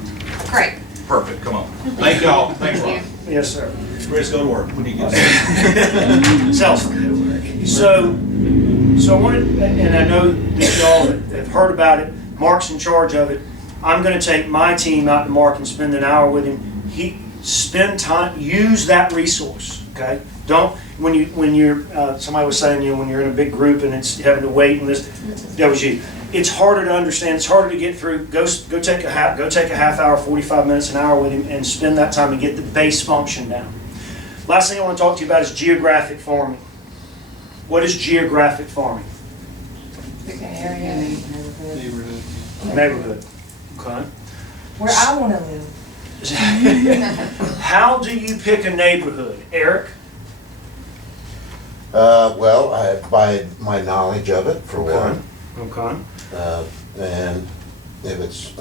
Great. Perfect. Come on. Thank y'all. Thanks, Robbie. Yes, sir. Chris, go to work. What do you get? Sales. So I wanted, and I know that y'all have heard about it, Mark's in charge of it. I'm gonna take my team out to Mark and spend an hour with him. Spend time, use that resource, okay? Don't, when you're, somebody was saying, when you're in a big group and it's having to wait and list, that was you. It's harder to understand, it's harder to get through. Go take a half hour, 45 minutes, an hour with him and spend that time to get the base function down. Last thing I want to talk to you about is geographic farming. What is geographic farming? Pick an area. Neighborhood. Okay. Where I want to live. How do you pick a neighborhood? Eric? Well, by my knowledge of it, for one. Okay. And if it's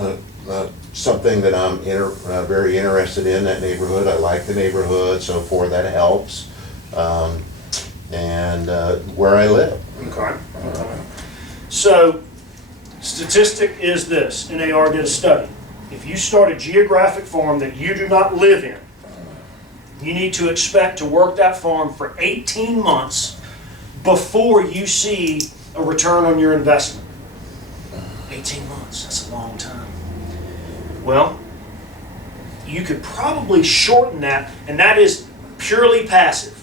something that I'm very interested in, that neighborhood, I like the neighborhood, so forth, that helps. And where I live. Okay. So, statistic is this, NAR did a study. If you start a geographic farm that you do not live in, you need to expect to work that farm for 18 months before you see a return on your investment. 18 months, that's a long time. Well, you could probably shorten that, and that is purely passive.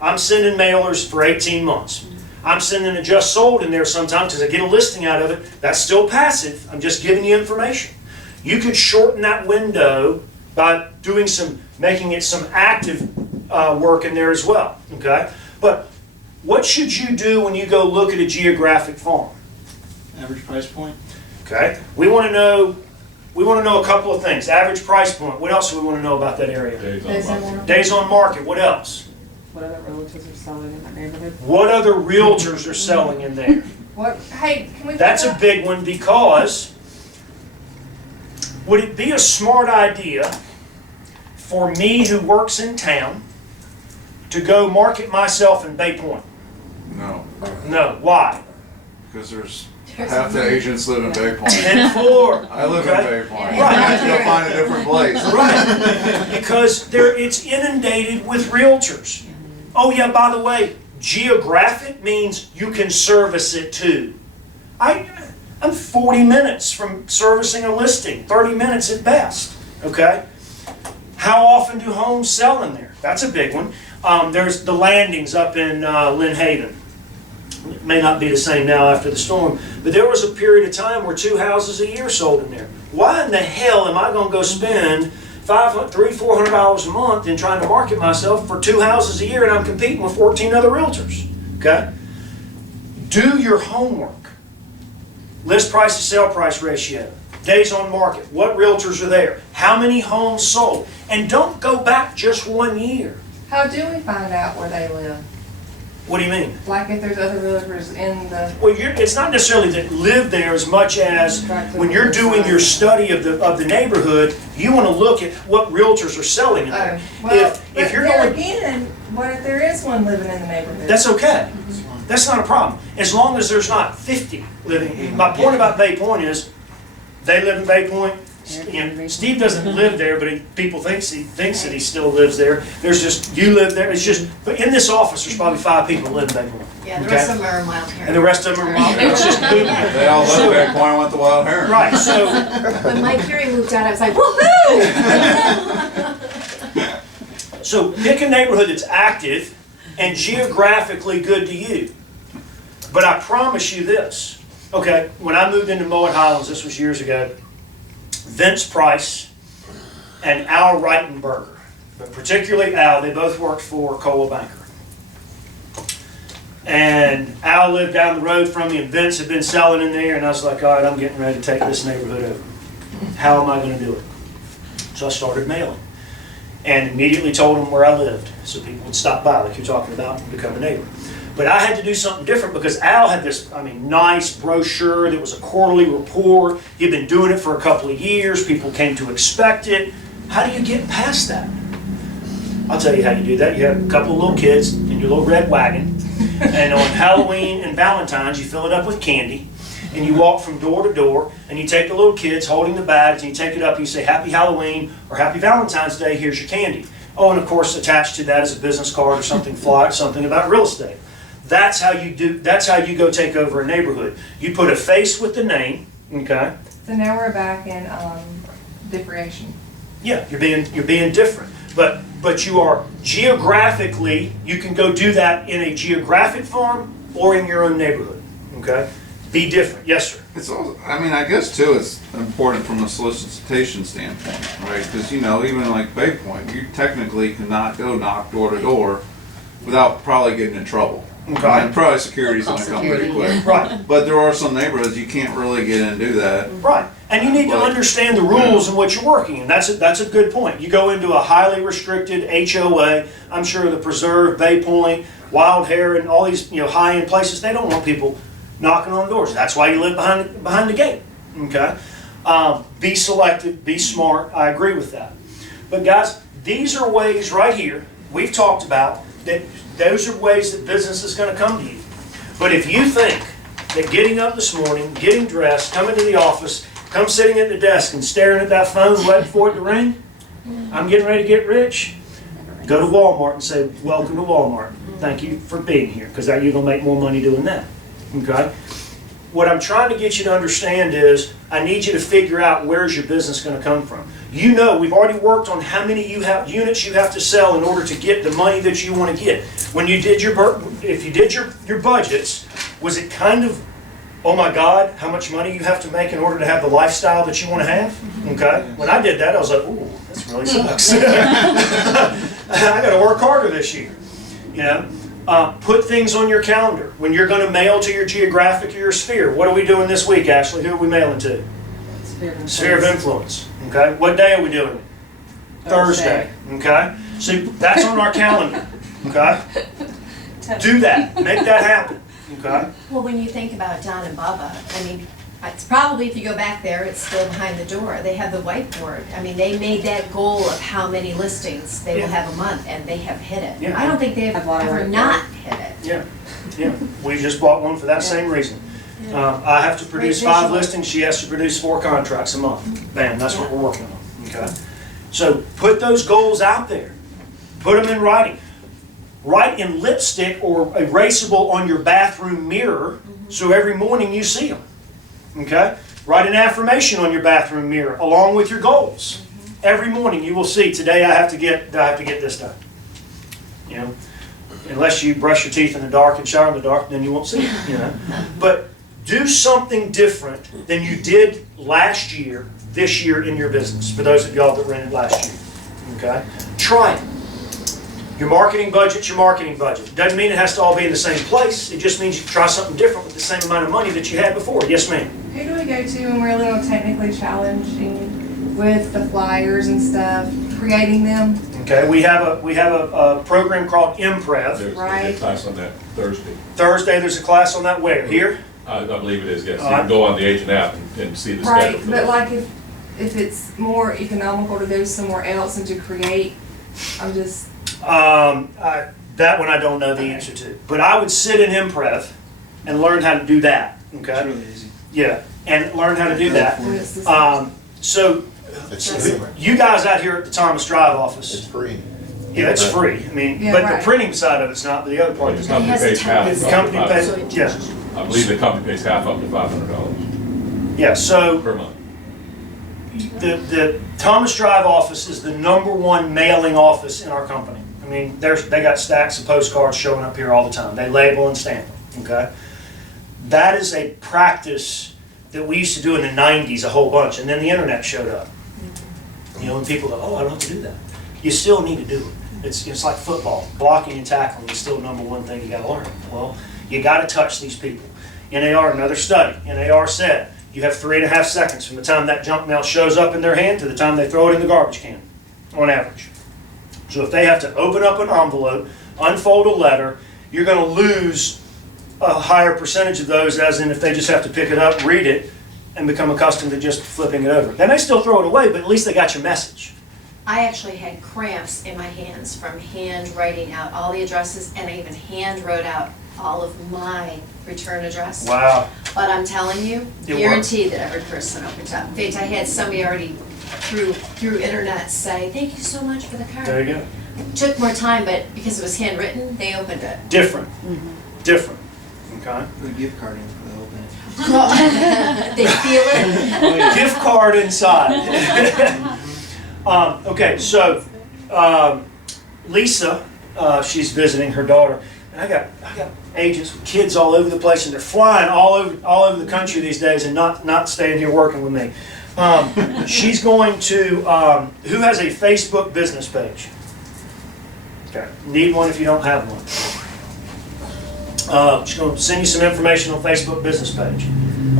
I'm sending mailers for 18 months. I'm sending a just sold in there sometimes because I get a listing out of it. That's still passive. I'm just giving you information. You could shorten that window by doing making it some active work in there as well. Okay? But what should you do when you go look at a geographic farm? Average price point? Okay? We want to know a couple of things. Average price point. What else do we want to know about that area? Days on market. What else? What other relatives are selling in that neighborhood? What other realtors are selling in there? Hey, can we? That's a big one, because would it be a smart idea for me, who works in town, to go market myself in Bay Point? No, No. Why? because there's half the agents live in Bay Point. 10-4. I live in Okay? Bay Point. Right. I have to go find a different place. Right. Because it's inundated with realtors. Oh yeah, by the way, geographic means you can service it too. I'm 40 minutes from servicing a listing, 30 minutes at best, okay? How often do homes sell in there? That's a big one. There's the landings up in Lynn Haven. It may not be the same now after the storm, but there was a period of time where 2 houses a year sold in there. Why in the hell am I going to go spend $300-400 a month in trying to market myself for 2 houses a year, and I'm competing with 14 other realtors. Okay? Do your homework. List price to sale price ratio. Days on market. What realtors are there? How many homes sold? And don't go back just 1 year. How do we find out where they live? What do you mean? Like if there's other realtors in the, Well, it's not necessarily that live there as much as when you're doing your study of the neighborhood, you want to look at what realtors are selling in there. well, If but you're there going, again, what if there is one living in the neighborhood? that's okay. That's not a problem. As long as there's not 50 living. My point about Bay Point is, they live in Bay Point. Steve doesn't live there, but people thinks that he still lives there. There's just, you live there. It's just, but in this office, there's probably 5 people who live in Bay Point. Yeah, the Okay? rest of them are in Wild Heron. And the rest of them are, it's just, They all live back point and went to Wild Heron. right, so, When Mike Curie moved out, I was like, woohoo! so pick a neighborhood that's active and geographically good to you. But I promise you this, okay, when I moved into Mowat Highlands, this was years ago, Vince Price and Al Reitenberger, but particularly Al, they both worked for Coldwell Banker. And Al lived down the road from me, and Vince had been selling in there, and I was like, all right, I'm getting ready to take this neighborhood over. How am I going to do it? So I started mailing, and immediately told them where I lived, so people would stop by, like you're talking about, and become a neighbor. But I had to do something different because Al had this, nice brochure that was a quarterly report. He'd been doing it for a couple of years. People came to expect it. How do you get past that? I'll tell you how you do that. You have a couple of little kids in your little red wagon, and on Halloween and Valentine's, you fill it up with candy, and you walk from door to door, and you take the little kids holding the bags, and you take it up, and you say, Happy Halloween, or Happy Valentine's Day, here's your candy. Oh, and of course, attached to that is a business card or something something about real estate. That's how you go take over a neighborhood. You put a face with the name, okay? So now we're back in, differentiation. Yeah, you're being different. But you are geographically, you can go do that in a geographic farm or in your own neighborhood, okay? Be different. Yes, sir. It's also, I guess too, it's important from a solicitation standpoint, right? Because, even like Bay Point, you technically cannot go knock door to door without probably getting in trouble. Okay. And probably security's gonna come pretty quick. Right. But there are some neighborhoods you can't really get in and do that. Right, and you need to understand the rules in what you're working in. That's a good point. You go into a highly restricted HOA, I'm sure the Preserve, Bay Point, Wild Heron, all these high-end places, they don't want people knocking on doors. That's why you live behind the gate, okay? Be selective, be smart, I agree with that. But guys, these are ways right here, we've talked about, that those are ways that business is going to come to you. But if you think that getting up this morning, getting dressed, coming to the office, come sitting at the desk and staring at that phone, waiting for it to ring, I'm getting ready to get rich, go to Walmart and say, welcome to Walmart. Thank you for being here, because you're going to make more money doing that. Okay? What I'm trying to get you to understand is, I need you to figure out where's your business going to come from. We've already worked on how many units you have to sell in order to get the money that you want to get. When you did if you did your budgets, was it kind of, oh my God, how much money you have to make in order to have the lifestyle that you want to have? Okay? When I did that, I was like, ooh, this really sucks. I got to work harder this year. Put things on your calendar. When you're going to mail to your geographic or your sphere, what are we doing this week, Ashley? Who are we mailing to? Sphere of influence. Okay. What day are we doing it? Thursday. Okay. So that's on our calendar. Okay. Do that. Make that happen. Okay. Well, when you think about Don and Bubba, it's probably, if you go back there, it's still behind the door. They have the whiteboard. They made that goal of how many listings they will have a month, and they have hit it. Yeah. I don't think they've ever not hit it. Yeah. Yeah. We just bought one for that same reason. I have to produce 5 listings. She has to produce 4 contracts a month. Bam. That's what we're working on. Okay. So put those goals out there. Put them in writing. Write in lipstick or erasable on your bathroom mirror, so every morning you see them. Okay? Write an affirmation on your bathroom mirror along with your goals. Every morning you will see, today I have to get this done. Unless you brush your teeth in the dark and shower in the dark, then you won't see it. But do something different than you did last year this year in your business, for those of y'all that rented last year, okay? Try it. Your marketing budget's your marketing budget. Doesn't mean it has to all be in the same place. It just means you can try something different with the same amount of money that you had before. Yes, ma'am? Who do we go to when we're a little technically challenging with the flyers and stuff, creating them? Okay, we have a program called Imprev. There's Right. a class on that Thursday. Thursday, there's a class on that where? Here? I believe it is, yes. You can go on the agent app and see the schedule. Right, for but that. like if it's more economical to go somewhere else and to create, I'm just, That one I don't know the answer to. But I would sit in Imprev and learn how to do that, It's okay? really easy. Yeah, and learn how to do that. when it's the same. So, It's you guys out here at the Thomas Drive office, free. yeah, it's free. I mean, Yeah, but right. the printing side of it's not, but the other part The is. company has a pays half. tax. The company up to pays, $500. yeah, I believe the company pays half up to $500 yeah, so per month. the Thomas Drive office is the #1 mailing office in our company. I mean, they got stacks of postcards showing up here all the time. They label and stamp them, okay? That is a practice that we used to do in the 90s a whole bunch, and then the internet showed up. You know, and people go, oh, I don't have to do that. You still need to do it. It's like football. Blocking and tackling is still #1 thing you gotta learn. Well, you gotta touch these people. NAR, another study, NAR said, you have 3.5 seconds from the time that junk mail shows up in their hand to the time they throw it in the garbage can, on average. So if they have to open up an envelope, unfold a letter, you're gonna lose a higher percentage of those, as in if they just have to pick it up, read it, and become accustomed to just flipping it over. They may still throw it away, but at least they got your message. I actually had cramps in my hands from hand writing out all the addresses, and I even hand wrote out all of my return address. Wow. But I'm telling you, It guaranteed that every person opened up. In fact, I had somebody already through internet say, thank you so much for the card. There you go. Took more time, but because it was handwritten, they opened it. Different. Different. Okay. Put a gift card in for the whole thing. They feel it. Gift card inside. Okay, so Lisa, she's visiting her daughter, and I got agents with kids all over the place, and they're flying all over the country these days, and not staying here working with me. She's going to who has a Facebook business page? Okay, need one if you don't have one. She's going to send you some information on Facebook business page.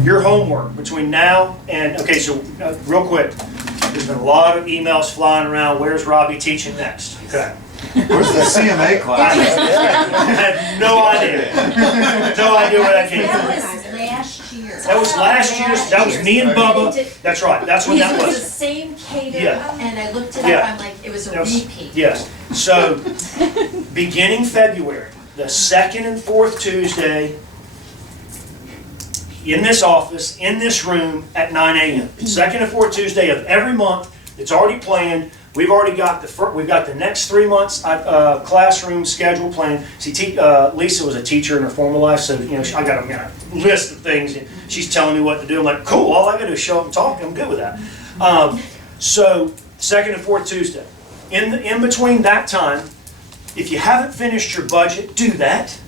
Your homework between now and, okay, so real quick, there's been a lot of emails flying around, where's Robbie teaching next? Okay. Where's the CMA class? I had no idea. No idea where that came That from. was last year. That was last year's, that was me and Bubba. That's right, that's when that It was the was. same cadence, Yeah. and I looked it Yeah. up, I'm like, it was a That was- repeat. Yes, so, beginning February, the 2nd and 4th Tuesday, in this office, in this room, at 9 a.m. 2nd and 4th Tuesday of every month, it's already planned. We've already got we've got the next 3 months classroom schedule planned. See, Lisa was a teacher in her former life, so you know I got a list of things. And she's telling me what to do. I'm like, cool. All I got to do is show up and talk. I'm good with that. So 2nd and 4th Tuesday. In between that time, if you haven't finished your budget, do that.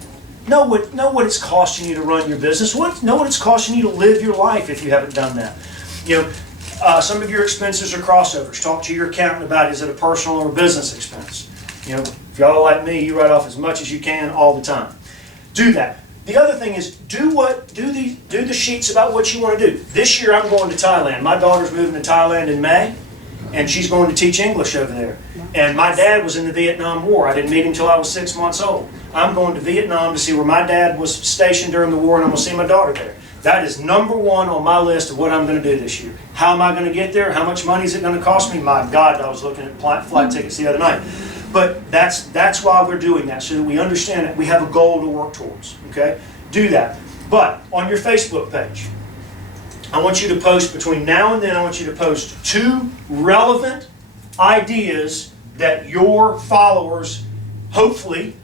Know what it's costing you to run your business. Know what it's costing you to live your life if you haven't done that. You know. Some of your expenses are crossovers. Talk to your accountant about, is it a personal or a business expense? You know, if y'all are like me, you write off as much as you can all the time. Do that. The other thing is, do the sheets about what you want to do. This year I'm going to Thailand. My daughter's moving to Thailand in May, and she's going to teach English over there. And my dad was in the Vietnam War. I didn't meet him until I was 6 months old. I'm going to Vietnam to see where my dad was stationed during the war, and I'm going to see my daughter there. That is #1 on my list of what I'm going to do this year. How am I going to get there? How much money is it going to cost me? My God, I was looking at flight tickets the other night. But that's why we're doing that, so that we understand that we have a goal to work towards. Okay? Do that. But on your Facebook page, I want you to post, between now and then, I want you to post 2 relevant ideas that your followers, hopefully,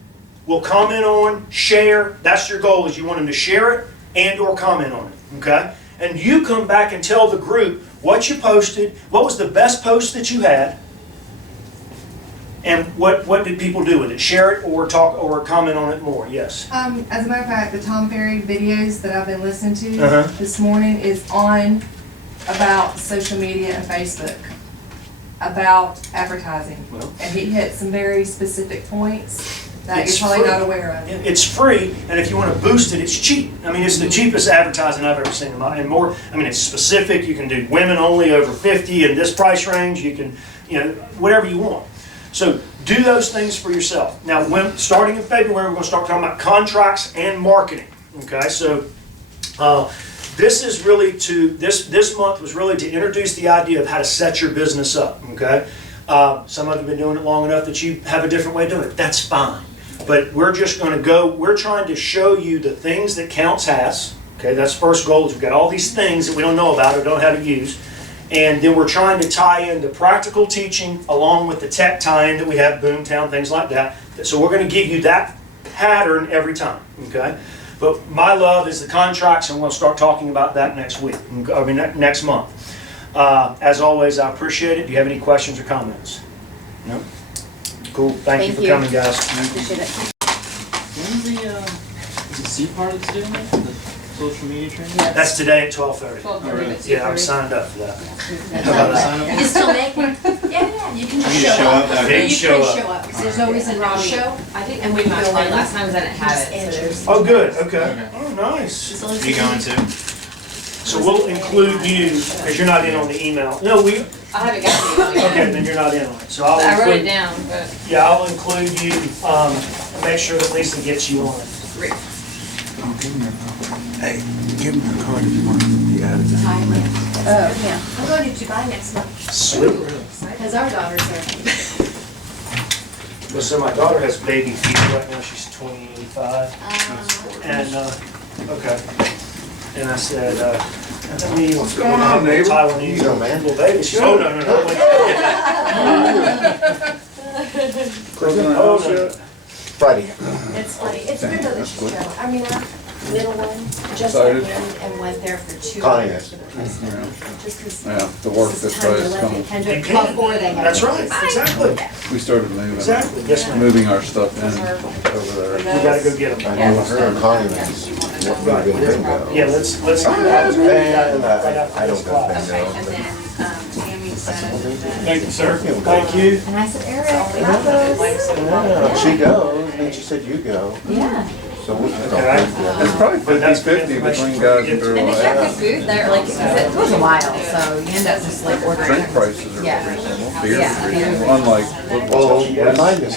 will comment on, share. That's your goal, is you want them to share it and or comment on it, okay? And you come back and tell the group what you posted, what was the best post that you had, and what did people do with it? Share it or talk or comment on it more, yes. As a matter of fact, the Tom Ferry videos that I've been listening to Uh-huh. this morning is on about social media and Facebook, about advertising. Well- And he hit some very specific points that It's you're probably free. not aware of. It's free, and if you want to boost it, it's cheap. I mean, it's the cheapest advertising I've ever seen. And more, I mean, it's specific. You can do women only over 50 in this price range. You can, whatever you want. So do those things for yourself. Now, starting in February, we're going to start talking about contracts and marketing. Okay, so this is really this month was really to introduce the idea of how to set your business up. Okay, some of you have been doing it long enough that you have a different way of doing it. That's fine. But we're just going to we're trying to show you the things that Counts has. Okay, that's the first goal, is we've got all these things that we don't know about or don't know how to use. And then we're trying to tie in the practical teaching along with the tech tie-in that we have, Boomtown, things like that. So we're going to give you that pattern every time, okay? But my love is the contracts, and we'll start talking about that next week, next month. As always, I appreciate it. Do you have any questions or comments? No? Cool. Thank you for coming, guys. Appreciate it. When's is the C part that's doing it? The social media training? That's today at 12:30. 12:30. Yeah, I'm signed up for that. You can still make one? Yeah, you can just You show show up. up, okay. Or you Show could up. show up, 'cause there's always a no-show. I think And we we might go find in. last time I didn't have it, so there's. Oh, good. Okay. Okay. Oh, nice. As long as You going to? So we'll include you, because you're not in on the email. No, I haven't gotten it okay, yet. then you're not in on it. So I wrote it include, down, but. yeah, I'll include you, make sure that Lisa gets you on it. Great. Hey, give him the card if you want to be added. Thailand. Yeah, I'm going to Dubai next month, Sweet. because our daughter's there. Well, so my daughter has baby fever right now. She's 25. And, okay. And I said, what's going on, neighbor? Taiwanese You know, man. little baby. She said, oh, no. Oh, no. Friday. It's funny, it's good though that she's traveling. I mean, our little one just Excited. went in and went there for 2 Connie years is. for the president. Just 'cause Yeah, the work this this is time way to is let coming. them kind of You can. before they have. That's right, exactly. We started moving. Exactly, yes, ma'am. Moving our stuff in over We there. gotta go get I them. know her and Connie was what we did bingo. Yeah, let's do that. And Right after I this don't go class. bingo. And then, Tammy said that. Thank you, sir. Thank you. And I said, Eric, how those? Yeah, she goes, and then she said you go, Yeah. so we can go. Okay. It's probably But that's good 50-50 information between for you guys to and get to. girls. And they got good food there, like, 'cause it was a while, so you end up just like ordering. Drink prices are Yeah. reasonable, beer Yeah. is reasonable, unlike. Oh, remind us